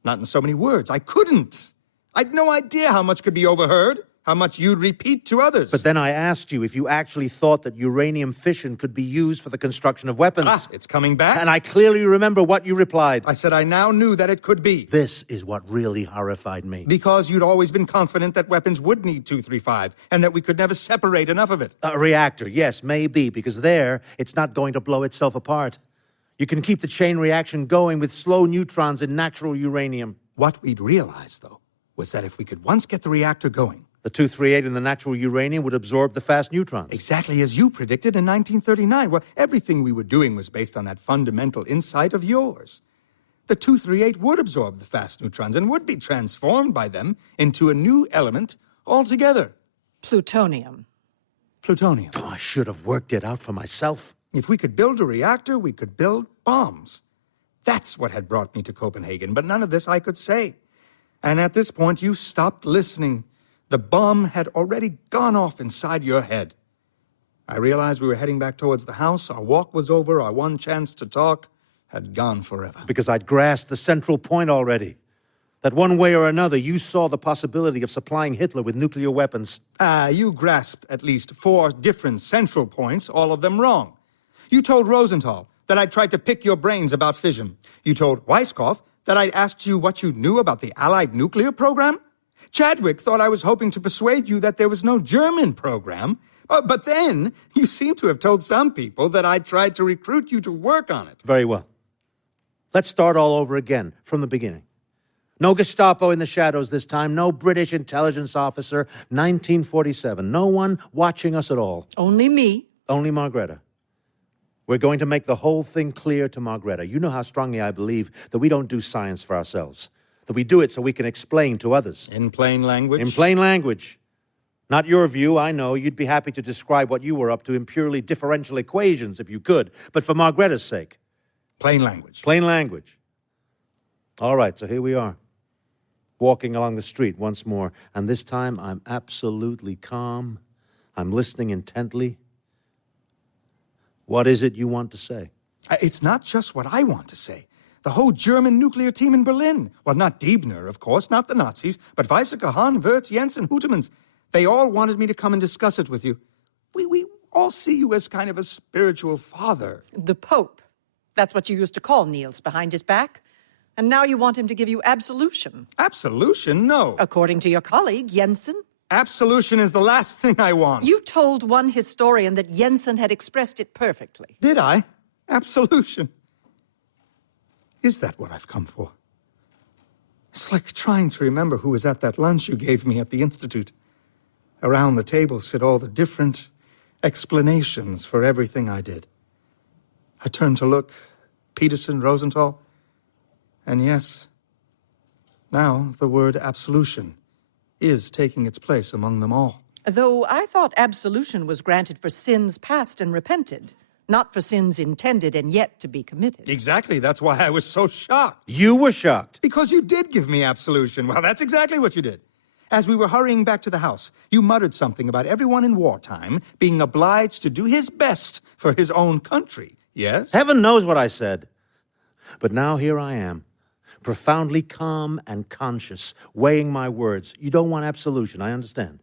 Not in so many words. I couldn't. I'd no idea how much could be overheard, how much you'd repeat to others. But then I asked you if you actually thought that uranium fission could be used for the construction of weapons. Ah, it's coming back. And I clearly remember what you replied. I said I now knew that it could be. This is what really horrified me. Because you'd always been confident that weapons would need 235, and that we could never separate enough of it. A reactor, yes, maybe, because there, it's not going to blow itself apart. You can keep the chain reaction going with slow neutrons in natural uranium. What we'd realized, though, was that if we could once get the reactor going, the 238 in the natural uranium would absorb the fast neutrons. Exactly as you predicted in 1939. Well, everything we were doing was based on that fundamental insight of yours. The 238 would absorb the fast neutrons and would be transformed by them into a new element altogether. Plutonium. Plutonium. Oh, I should have worked it out for myself. If we could build a reactor, we could build bombs. That's what had brought me to Copenhagen, but none of this I could say. And at this point, you stopped listening. The bomb had already gone off inside your head. I realized we were heading back towards the house. Our walk was over. Our one chance to talk had gone forever. Because I'd grasped the central point already. That one way or another, you saw the possibility of supplying Hitler with nuclear weapons. You grasped at least 4 different central points, all of them wrong. You told Rosenthal that I'd tried to pick your brains about fission. You told Weisskopf that I'd asked you what you knew about the Allied nuclear program. Chadwick thought I was hoping to persuade you that there was no German program. But then you seem to have told some people that I tried to recruit you to work on it. Very well. Let's start all over again, from the beginning. No Gestapo in the shadows this time. No British intelligence officer. 1947. No one watching us at all. Only me. Only Margrethe. We're going to make the whole thing clear to Margrethe. You know how strongly I believe that we don't do science for ourselves. That we do it so we can explain to others. In plain language? In plain language. Not your view, I know. You'd be happy to describe what you were up to in purely differential equations if you could. But for Margrethe's sake. Plain language. Plain language. All right, so here we are. Walking along the street once more. And this time I'm absolutely calm. I'm listening intently. What is it you want to say? It's not just what I want to say. The whole German nuclear team in Berlin. Well, not Diebner, of course, not the Nazis, but Weizsäcker, Hahn, Wirtz, Jensen, Houtemans. They all wanted me to come and discuss it with you. We all see you as kind of a spiritual father. The Pope. That's what you used to call Niels behind his back. And now you want him to give you absolution. Absolution? No. According to your colleague, Jensen. Absolution is the last thing I want. You told one historian that Jensen had expressed it perfectly. Did I? Absolution. Is that what I've come for? It's like trying to remember who was at that lunch you gave me at the Institute. Around the table sit all the different explanations for everything I did. I turned to look. Peterson, Rosenthal. And yes, now the word absolution is taking its place among them all. Though I thought absolution was granted for sins past and repented, not for sins intended and yet to be committed. Exactly, that's why I was so shocked. You were shocked? Because you did give me absolution. Well, that's exactly what you did. As we were hurrying back to the house, you muttered something about everyone in wartime being obliged to do his best for his own country. Yes? Heaven knows what I said. But now here I am. Profoundly calm and conscious, weighing my words. You don't want absolution, I understand.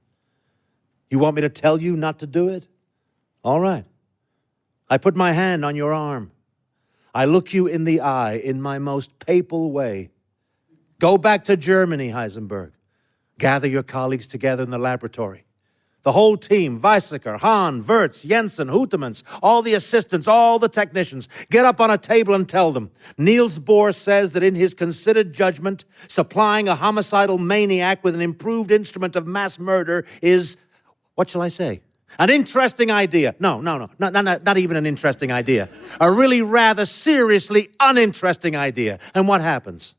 You want me to tell you not to do it? All right. I put my hand on your arm. I look you in the eye in my most papal way. Go back to Germany, Heisenberg. Gather your colleagues together in the laboratory. The whole team, Weizsäcker, Hahn, Wirtz, Jensen, Houtemans, all the assistants, all the technicians, get up on a table and tell them. Niels Bohr says that in his considered judgment, supplying a homicidal maniac with an improved instrument of mass murder is, what shall I say? An interesting idea. No, not even an interesting idea. A really rather seriously uninteresting idea. And what happens?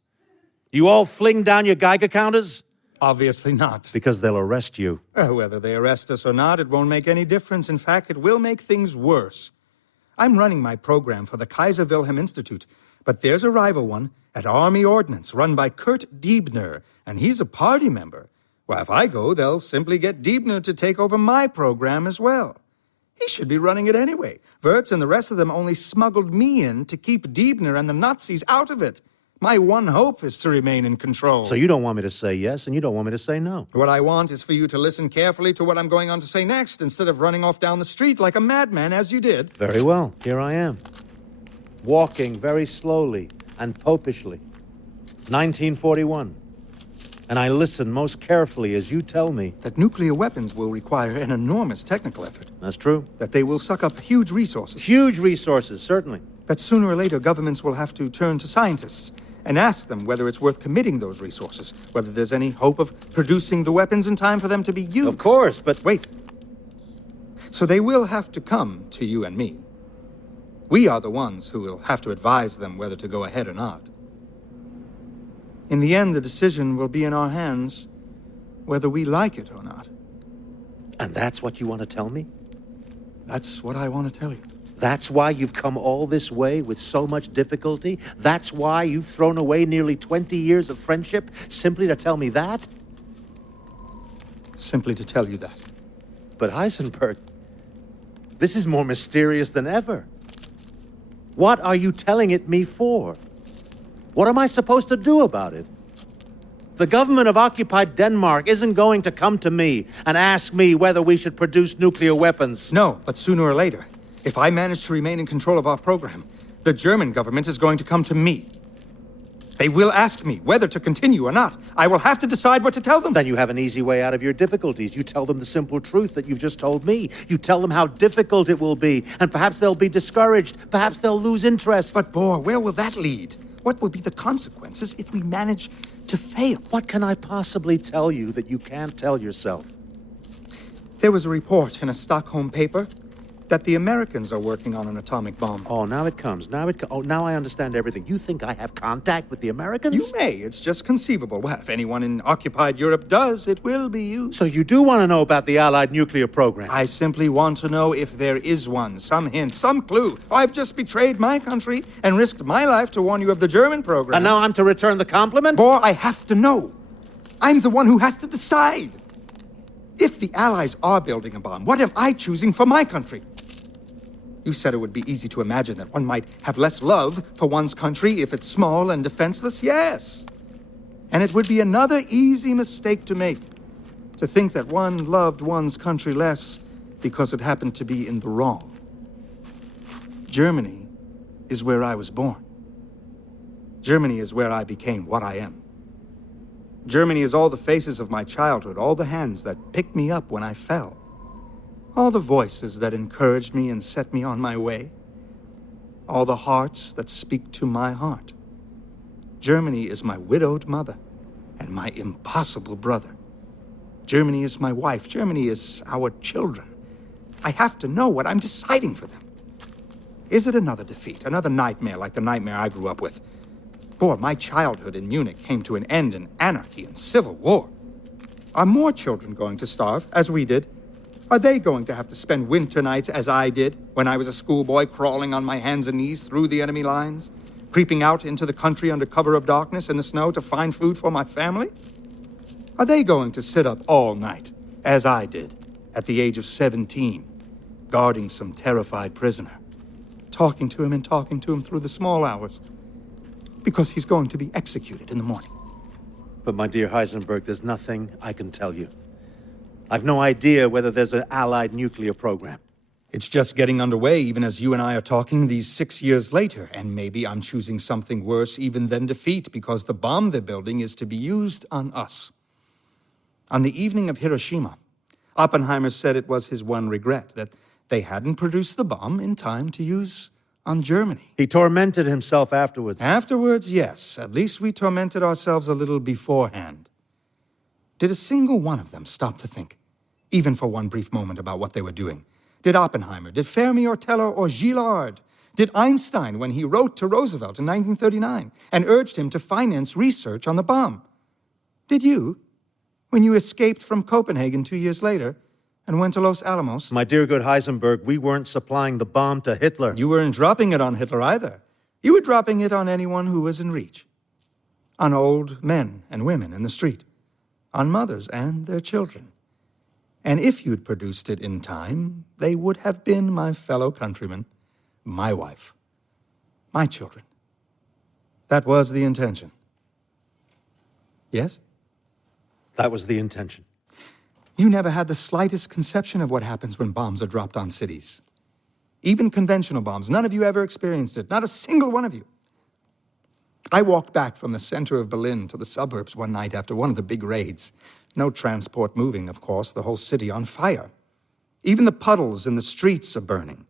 You all fling down your Geiger counters? Obviously not. Because they'll arrest you. Whether they arrest us or not, it won't make any difference. In fact, it will make things worse. I'm running my program for the Kaiser Wilhelm Institute, but there's a rival one at Army Ordnance run by Kurt Diebner, and he's a party member. Well, if I go, they'll simply get Diebner to take over my program as well. He should be running it anyway. Wirtz and the rest of them only smuggled me in to keep Diebner and the Nazis out of it. My one hope is to remain in control. So you don't want me to say yes, and you don't want me to say no. What I want is for you to listen carefully to what I'm going on to say next, instead of running off down the street like a madman, as you did. Very well. Here I am. Walking very slowly and popishly. 1941. And I listen most carefully as you tell me that nuclear weapons will require an enormous technical effort. That's true. That they will suck up huge resources. Huge resources, certainly. That sooner or later governments will have to turn to scientists and ask them whether it's worth committing those resources, whether there's any hope of producing the weapons in time for them to be used. Of course, but... Wait. So they will have to come to you and me. We are the ones who will have to advise them whether to go ahead or not. In the end, the decision will be in our hands, whether we like it or not. And that's what you want to tell me? That's what I want to tell you. That's why you've come all this way with so much difficulty? That's why you've thrown away nearly 20 years of friendship simply to tell me that? Simply to tell you that. But Heisenberg, this is more mysterious than ever. What are you telling it me for? What am I supposed to do about it? The government of occupied Denmark isn't going to come to me and ask me whether we should produce nuclear weapons. No, but sooner or later, if I manage to remain in control of our program, the German government is going to come to me. They will ask me whether to continue or not. I will have to decide what to tell them. Then you have an easy way out of your difficulties. You tell them the simple truth that you've just told me. You tell them how difficult it will be, and perhaps they'll be discouraged. Perhaps they'll lose interest. But, Bohr, where will that lead? What will be the consequences if we manage to fail? What can I possibly tell you that you can't tell yourself? There was a report in a Stockholm paper that the Americans are working on an atomic bomb. Oh, now it comes. Now I understand everything. You think I have contact with the Americans? You may. It's just conceivable. Well, if anyone in occupied Europe does, it will be you. So you do want to know about the Allied nuclear program? I simply want to know if there is one, some hint, some clue. I've just betrayed my country and risked my life to warn you of the German program. And now I'm to return the compliment? Bohr, I have to know. I'm the one who has to decide. If the Allies are building a bomb, what am I choosing for my country? You said it would be easy to imagine that one might have less love for one's country if it's small and defenseless. Yes. And it would be another easy mistake to make, to think that one loved one's country less because it happened to be in the wrong. Germany is where I was born. Germany is where I became what I am. Germany is all the faces of my childhood, all the hands that picked me up when I fell. All the voices that encouraged me and set me on my way. All the hearts that speak to my heart. Germany is my widowed mother and my impossible brother. Germany is my wife. Germany is our children. I have to know what I'm deciding for them. Is it another defeat, another nightmare like the nightmare I grew up with? Boy, my childhood in Munich came to an end in anarchy and civil war. Are more children going to starve, as we did? Are they going to have to spend winter nights as I did when I was a schoolboy crawling on my hands and knees through the enemy lines, creeping out into the country under cover of darkness in the snow to find food for my family? Are they going to sit up all night, as I did, at the age of 17, guarding some terrified prisoner, talking to him through the small hours, because he's going to be executed in the morning? But my dear Heisenberg, there's nothing I can tell you. I've no idea whether there's an Allied nuclear program. It's just getting underway even as you and I are talking these 6 years later, and maybe I'm choosing something worse even than defeat, because the bomb they're building is to be used on us. On the evening of Hiroshima, Oppenheimer said it was his one regret, that they hadn't produced the bomb in time to use on Germany. He tormented himself afterwards. Afterwards, yes. At least we tormented ourselves a little beforehand. Did a single one of them stop to think, even for one brief moment, about what they were doing? Did Oppenheimer, did Fermi or Teller or Gillard, did Einstein when he wrote to Roosevelt in 1939 and urged him to finance research on the bomb? Did you, when you escaped from Copenhagen 2 years later and went to Los Alamos? My dear good Heisenberg, we weren't supplying the bomb to Hitler. You weren't dropping it on Hitler either. You were dropping it on anyone who was in reach. On old men and women in the street. On mothers and their children. And if you'd produced it in time, they would have been my fellow countrymen, my wife, my children. That was the intention. Yes? That was the intention. You never had the slightest conception of what happens when bombs are dropped on cities. Even conventional bombs. None of you ever experienced it. Not a single one of you. I walked back from the center of Berlin to the suburbs one night after one of the big raids. No transport moving, of course, the whole city on fire. Even the puddles in the streets are burning.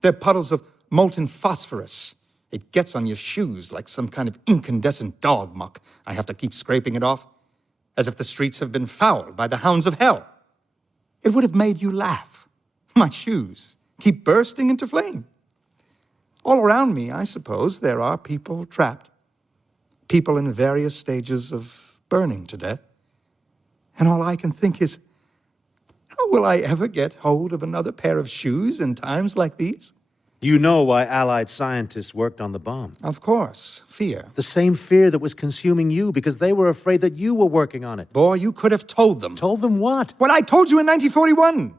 They're puddles of molten phosphorus. It gets on your shoes like some kind of incandescent dog muck. I have to keep scraping it off, as if the streets have been fouled by the hounds of hell. It would have made you laugh. My shoes keep bursting into flame. All around me, I suppose, there are people trapped. People in various stages of burning to death. And all I can think is, how will I ever get hold of another pair of shoes in times like these? You know why Allied scientists worked on the bomb. Of course, fear. The same fear that was consuming you, because they were afraid that you were working on it. Boy, you could have told them. Told them what? What I told you in 1941.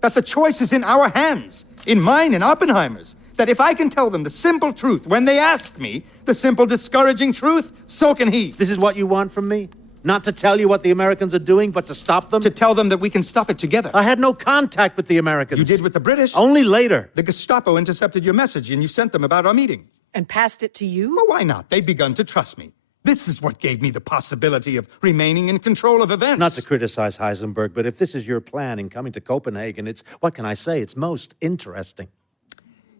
That the choice is in our hands, in mine and Oppenheimer's. That if I can tell them the simple truth when they ask me, the simple discouraging truth, so can he. This is what you want from me? Not to tell you what the Americans are doing, but to stop them? To tell them that we can stop it together. I had no contact with the Americans. You did with the British? Only later. The Gestapo intercepted your message and you sent them about our meeting. And passed it to you? Well, why not? They'd begun to trust me. This is what gave me the possibility of remaining in control of events. Not to criticize Heisenberg, but if this is your plan in coming to Copenhagen, it's, what can I say, it's most interesting.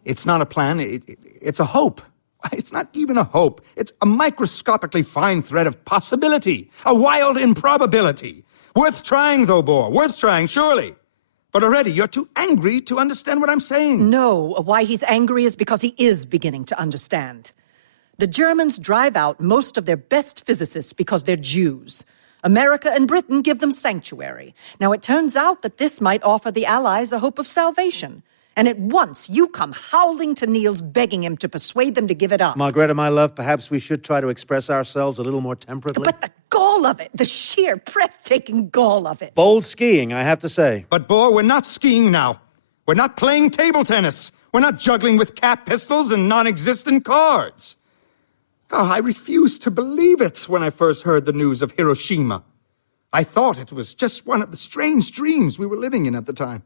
It's not a plan, it's a hope. It's not even a hope. It's a microscopically fine thread of possibility, a wild improbability. Worth trying, though, Bohr. Worth trying, surely. But already you're too angry to understand what I'm saying. No, why he's angry is because he is beginning to understand. The Germans drive out most of their best physicists because they're Jews. America and Britain give them sanctuary. Now, it turns out that this might offer the Allies a hope of salvation. And at once, you come howling to Niels, begging him to persuade them to give it up. Margrethe, my love, perhaps we should try to express ourselves a little more temperately. But the gall of it, the sheer, breathtaking gall of it. Bold skiing, I have to say. But, Bohr, we're not skiing now. We're not playing table tennis. We're not juggling with cap pistols and non-existent cards. Oh, I refused to believe it when I first heard the news of Hiroshima. I thought it was just one of the strange dreams we were living in at the time.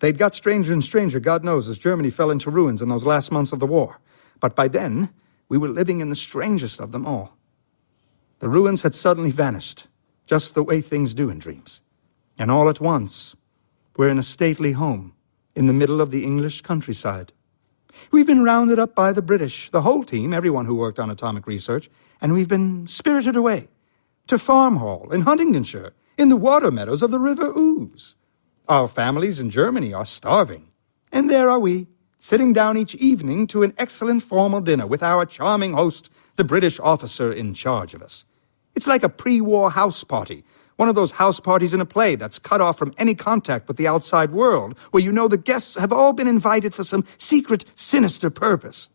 They'd got stranger and stranger, God knows, as Germany fell into ruins in those last months of the war. But by then, we were living in the strangest of them all. The ruins had suddenly vanished, just the way things do in dreams. And all at once, we're in a stately home in the middle of the English countryside. We've been rounded up by the British, the whole team, everyone who worked on atomic research, and we've been spirited away to Farm Hall in Huntingdonshire, in the water meadows of the River Ouse. Our families in Germany are starving, and there are we, sitting down each evening to an excellent formal dinner with our charming host, the British officer in charge of us. It's like a pre-war house party, one of those house parties in a play that's cut off from any contact with the outside world, where you know the guests have all been invited for some secret, sinister purpose.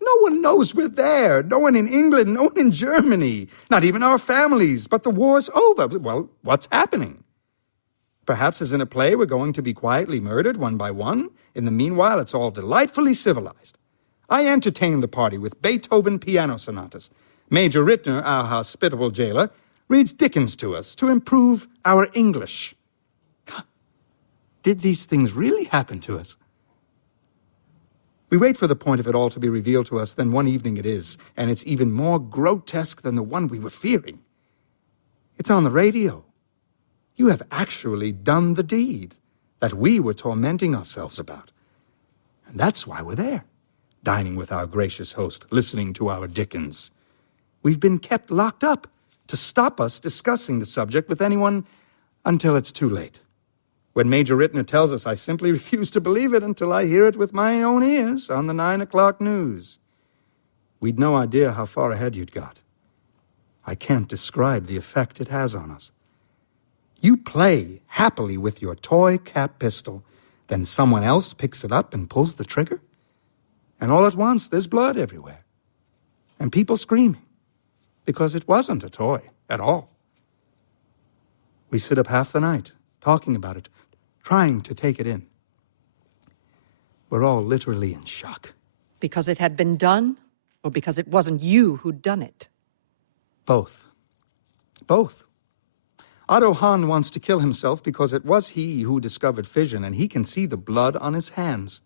No one knows we're there. No one in England, no one in Germany, not even our families. But the war's over. Well, what's happening? Perhaps as in a play, we're going to be quietly murdered one by one. In the meanwhile, it's all delightfully civilized. I entertain the party with Beethoven piano sonatas. Major Rittner, our hospitable jailer, reads Dickens to us to improve our English. Did these things really happen to us? We wait for the point of it all to be revealed to us, then one evening it is, and it's even more grotesque than the one we were fearing. It's on the radio. You have actually done the deed that we were tormenting ourselves about. And that's why we're there, dining with our gracious host, listening to our Dickens. We've been kept locked up to stop us discussing the subject with anyone until it's too late. When Major Rittner tells us, I simply refuse to believe it until I hear it with my own ears on the 9 o'clock news. We'd no idea how far ahead you'd got. I can't describe the effect it has on us. You play happily with your toy cap pistol, then someone else picks it up and pulls the trigger, and all at once there's blood everywhere, and people screaming, because it wasn't a toy at all. We sit up half the night, talking about it, trying to take it in. We're all literally in shock. Because it had been done, or because it wasn't you who'd done it? Both. Both. Otto Hahn wants to kill himself because it was he who discovered fission, and he can see the blood on his hands.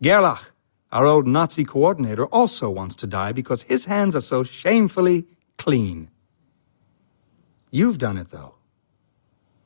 Gerlach, our old Nazi coordinator, also wants to die because his hands are so shamefully clean. You've done it, though.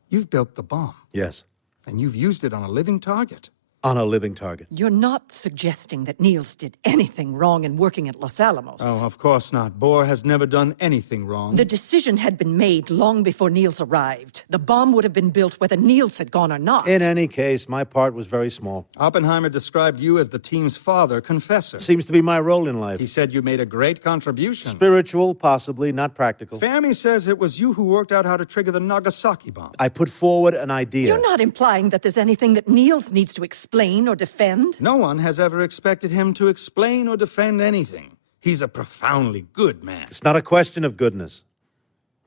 You've built the bomb. Yes. And you've used it on a living target. On a living target. You're not suggesting that Niels did anything wrong in working at Los Alamos. Oh, of course not. Bohr has never done anything wrong. The decision had been made long before Niels arrived. The bomb would have been built whether Niels had gone or not. In any case, my part was very small. Oppenheimer described you as the team's father confessor. Seems to be my role in life. He said you made a great contribution. Spiritual, possibly, not practical. Fermi says it was you who worked out how to trigger the Nagasaki bomb. I put forward an idea. You're not implying that there's anything that Niels needs to explain or defend? No one has ever expected him to explain or defend anything. He's a profoundly good man. It's not a question of goodness.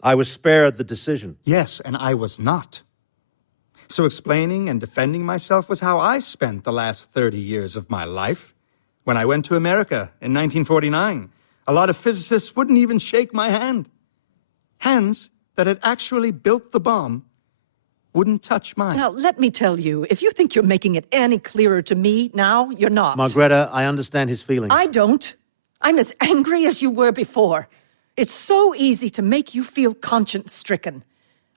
I was spared the decision. Yes, and I was not. So explaining and defending myself was how I spent the last 30 years of my life. When I went to America in 1949, a lot of physicists wouldn't even shake my hand. Hands that had actually built the bomb wouldn't touch mine. Now, let me tell you, if you think you're making it any clearer to me now, you're not. Margrethe, I understand his feelings. I don't. I'm as angry as you were before. It's so easy to make you feel conscience-stricken.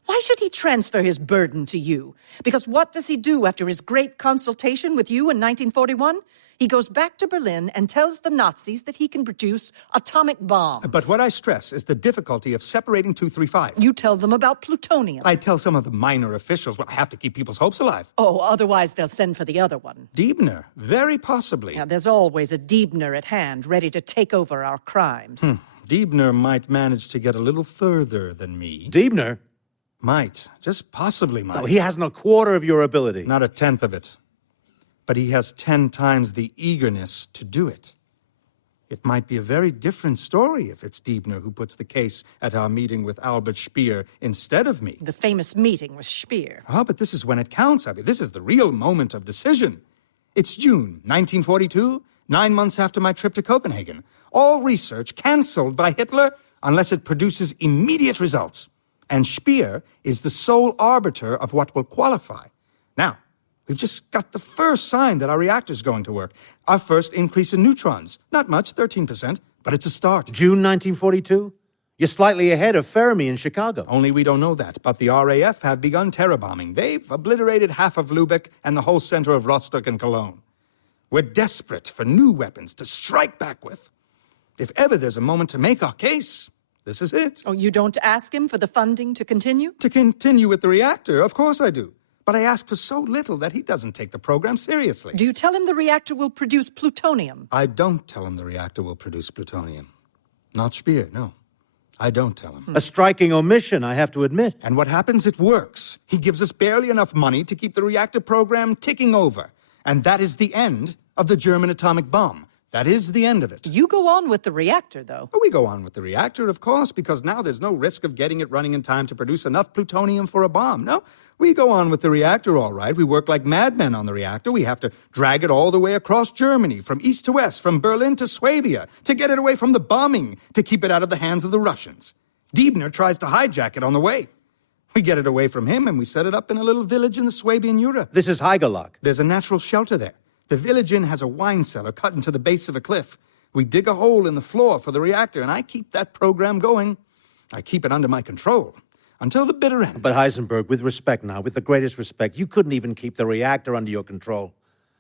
Why should he transfer his burden to you? Because what does he do after his great consultation with you in 1941? He goes back to Berlin and tells the Nazis that he can produce atomic bombs. But what I stress is the difficulty of separating 235. You tell them about plutonium. I tell some of the minor officials, well, I have to keep people's hopes alive. Oh, otherwise they'll send for the other one. Diebner, very possibly. Now, there's always a Diebner at hand, ready to take over our crimes. Diebner might manage to get a little further than me. Diebner? Might. Just possibly might. No, he hasn't a quarter of your ability. Not a tenth of it. But he has 10 times the eagerness to do it. It might be a very different story if it's Diebner who puts the case at our meeting with Albert Speer instead of me. The famous meeting with Speer. Oh, but this is when it counts. I mean, this is the real moment of decision. It's June 1942, 9 months after my trip to Copenhagen. All research cancelled by Hitler unless it produces immediate results. And Speer is the sole arbiter of what will qualify. Now, we've just got the first sign that our reactor's going to work. Our first increase in neutrons. Not much, 13%, but it's a start. June 1942? You're slightly ahead of Fermi in Chicago. Only we don't know that, but the RAF have begun terror bombing. They've obliterated half of Lübeck and the whole center of Rostock and Cologne. We're desperate for new weapons to strike back with. If ever there's a moment to make our case, this is it. Oh, you don't ask him for the funding to continue? To continue with the reactor, of course I do. But I ask for so little that he doesn't take the program seriously. Do you tell him the reactor will produce plutonium? I don't tell him the reactor will produce plutonium. Not Speer, no. I don't tell him. A striking omission, I have to admit. And what happens? It works. He gives us barely enough money to keep the reactor program ticking over. And that is the end of the German atomic bomb. That is the end of it. You go on with the reactor, though. We go on with the reactor, of course, because now there's no risk of getting it running in time to produce enough plutonium for a bomb. No, we go on with the reactor, all right. We work like madmen on the reactor. We have to drag it all the way across Germany, from east to west, from Berlin to Swabia, to get it away from the bombing, to keep it out of the hands of the Russians. Diebner tries to hijack it on the way. We get it away from him, and we set it up in a little village in the Swabian Jura. This is Heigerloch. There's a natural shelter there. The village inn has a wine cellar cut into the base of a cliff. We dig a hole in the floor for the reactor, and I keep that program going. I keep it under my control until the bitter end. But Heisenberg, with respect now, with the greatest respect, you couldn't even keep the reactor under your control.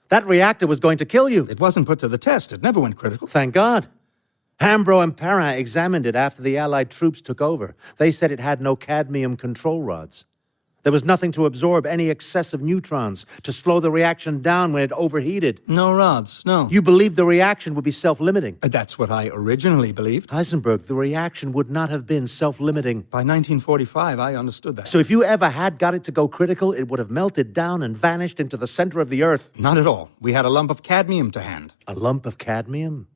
That reactor was going to kill you. It wasn't put to the test. It never went critical. Thank God. Hambro and Perrin examined it after the Allied troops took over. They said it had no cadmium control rods. There was nothing to absorb any excessive neutrons, to slow the reaction down when it overheated. No rods, no. You believed the reaction would be self-limiting. That's what I originally believed. Heisenberg, the reaction would not have been self-limiting. By 1945, I understood that. So if you ever had got it to go critical, it would have melted down and vanished into the center of the Earth. Not at all. We had a lump of cadmium to hand. A lump of cadmium?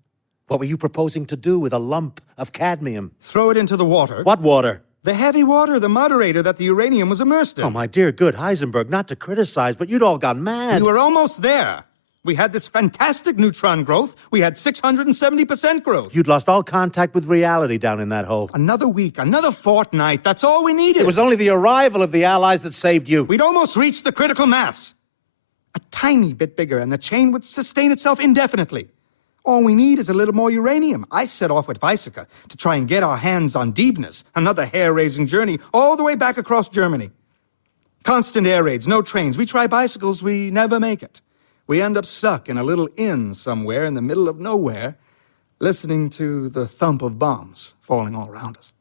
What were you proposing to do with a lump of cadmium? Throw it into the water. What water? The heavy water, the moderator that the uranium was immersed in. Oh, my dear good Heisenberg, not to criticize, but you'd all gone mad. We were almost there. We had this fantastic neutron growth. We had 670% growth. You'd lost all contact with reality down in that hole. Another week, another fortnight, that's all we needed. It was only the arrival of the Allies that saved you. We'd almost reached the critical mass. A tiny bit bigger, and the chain would sustain itself indefinitely. All we need is a little more uranium. I set off with Weizsäcker to try and get our hands on Diebner's, another hair-raising journey all the way back across Germany. Constant air raids, no trains. We try bicycles, we never make it. We end up stuck in a little inn somewhere in the middle of nowhere, listening to the thump of bombs falling all around us.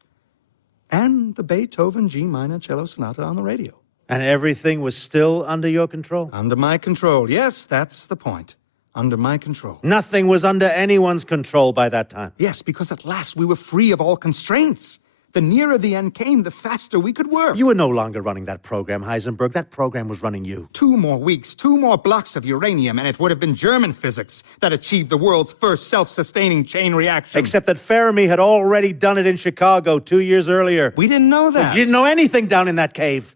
And the Beethoven G minor cello sonata on the radio. And everything was still under your control? Under my control. Yes, that's the point. Under my control. Nothing was under anyone's control by that time. Yes, because at last we were free of all constraints. The nearer the end came, the faster we could work. You were no longer running that program, Heisenberg. That program was running you. 2 more weeks, 2 more blocks of uranium, and it would have been German physics that achieved the world's first self-sustaining chain reaction. Except that Fermi had already done it in Chicago 2 years earlier. We didn't know that. You didn't know anything down in that cave.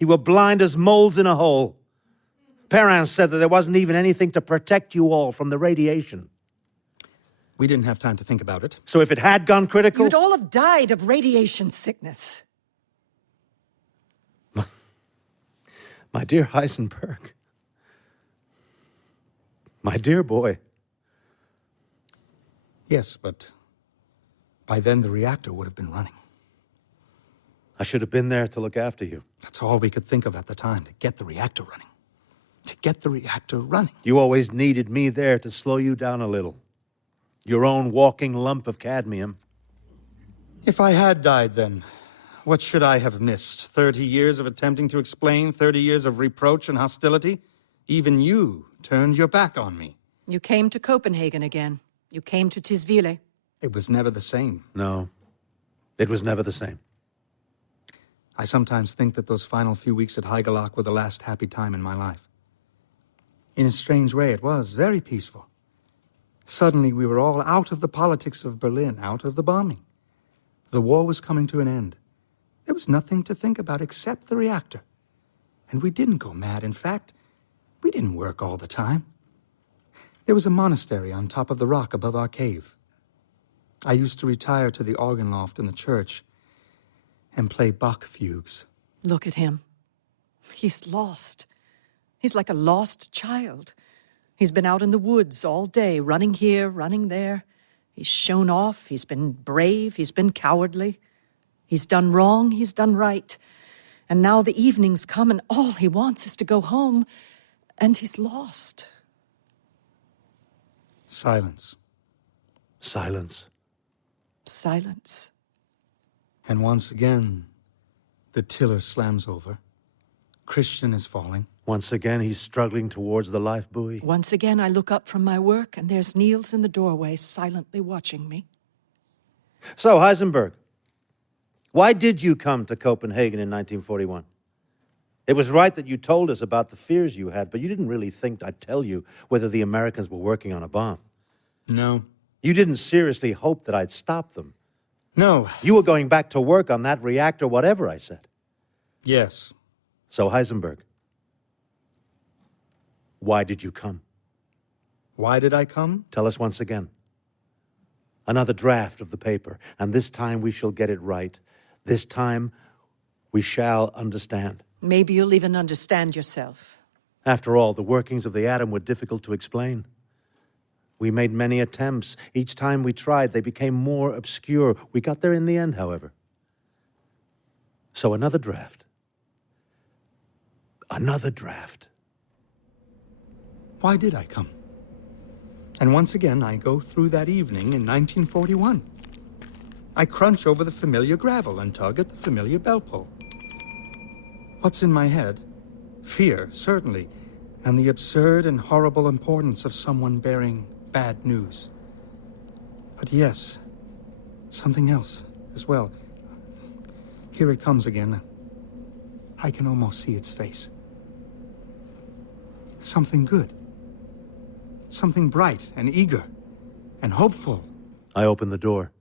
You were blind as moles in a hole. Perrin said that there wasn't even anything to protect you all from the radiation. We didn't have time to think about it. So if it had gone critical... You'd all have died of radiation sickness. My dear Heisenberg. My dear boy. Yes, but by then the reactor would have been running. I should have been there to look after you. That's all we could think of at the time, to get the reactor running. to get the reactor running. You always needed me there to slow you down a little. Your own walking lump of cadmium. If I had died then, what should I have missed? 30 years of attempting to explain, 30 years of reproach and hostility? Even you turned your back on me. You came to Copenhagen again. You came to Tisvile. It was never the same. No, it was never the same. I sometimes think that those final few weeks at Heigelach were the last happy time in my life. In a strange way, it was very peaceful. Suddenly, we were all out of the politics of Berlin, out of the bombing. The war was coming to an end. There was nothing to think about except the reactor. And we didn't go mad. In fact, we didn't work all the time. There was a monastery on top of the rock above our cave. I used to retire to the organ loft in the church and play Bach fugues. Look at him. He's lost. He's like a lost child. He's been out in the woods all day, running here, running there. He's shown off, he's been brave, he's been cowardly. He's done wrong, he's done right. And now the evening's come and all he wants is to go home, and he's lost. Silence. Silence. Silence. And once again, the tiller slams over. Christian is falling. Once again, he's struggling towards the life buoy. Once again, I look up from my work, and there's Niels in the doorway, silently watching me. So, Heisenberg, why did you come to Copenhagen in 1941? It was right that you told us about the fears you had, but you didn't really think I'd tell you whether the Americans were working on a bomb. No. You didn't seriously hope that I'd stop them. No. You were going back to work on that reactor, whatever I said. Yes. So, Heisenberg, why did you come? Why did I come? Tell us once again. Another draft of the paper, and this time we shall get it right. This time we shall understand. Maybe you'll even understand yourself. After all, the workings of the atom were difficult to explain. We made many attempts. Each time we tried, they became more obscure. We got there in the end, however. So another draft. Another draft. Why did I come? And once again, I go through that evening in 1941. I crunch over the familiar gravel and tug at the familiar bell pull. What's in my head? Fear, certainly, and the absurd and horrible importance of someone bearing bad news. But yes, something else as well. Here it comes again. I can almost see its face. Something good. Something bright and eager and hopeful. I open the door.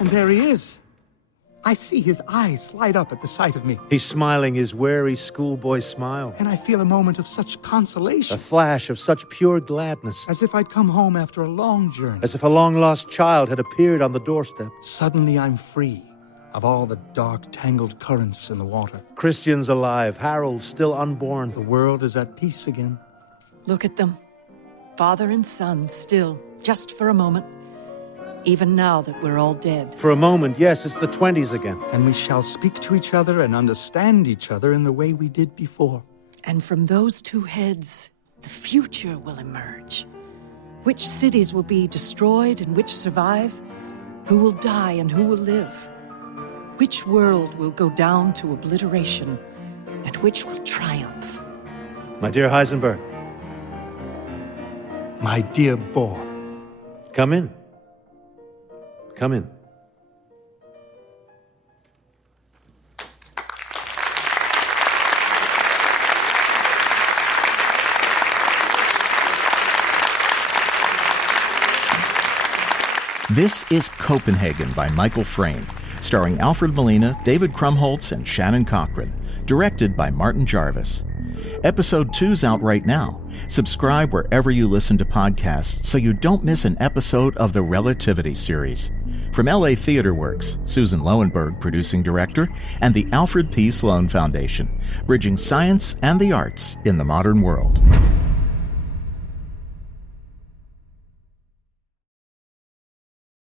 And there he is. I see his eyes light up at the sight of me. He's smiling his wary schoolboy smile. And I feel a moment of such consolation. A flash of such pure gladness. As if I'd come home after a long journey. As if a long-lost child had appeared on the doorstep. Suddenly I'm free of all the dark, tangled currents in the water. Christian's alive. Harold's still unborn. The world is at peace again. Look at them. Father and son, still, just for a moment. Even now that we're all dead. For a moment, yes, it's the 20s again. And we shall speak to each other and understand each other in the way we did before. And from those two heads, the future will emerge. Which cities will be destroyed and which survive? Who will die and who will live? Which world will go down to obliteration and which will triumph? My dear Heisenberg. My dear Bohr. Come in. Come in. This is Copenhagen by Michael Frayn, starring Alfred Molina, David Krumholtz, and Shannon Cochran, directed by Martin Jarvis. Episode 2's out right now. Subscribe wherever you listen to podcasts so you don't miss an episode of the Relativity Series. From LA Theater Works, Susan Lowenberg, producing director, and the Alfred P. Sloan Foundation, bridging science and the arts in the modern world.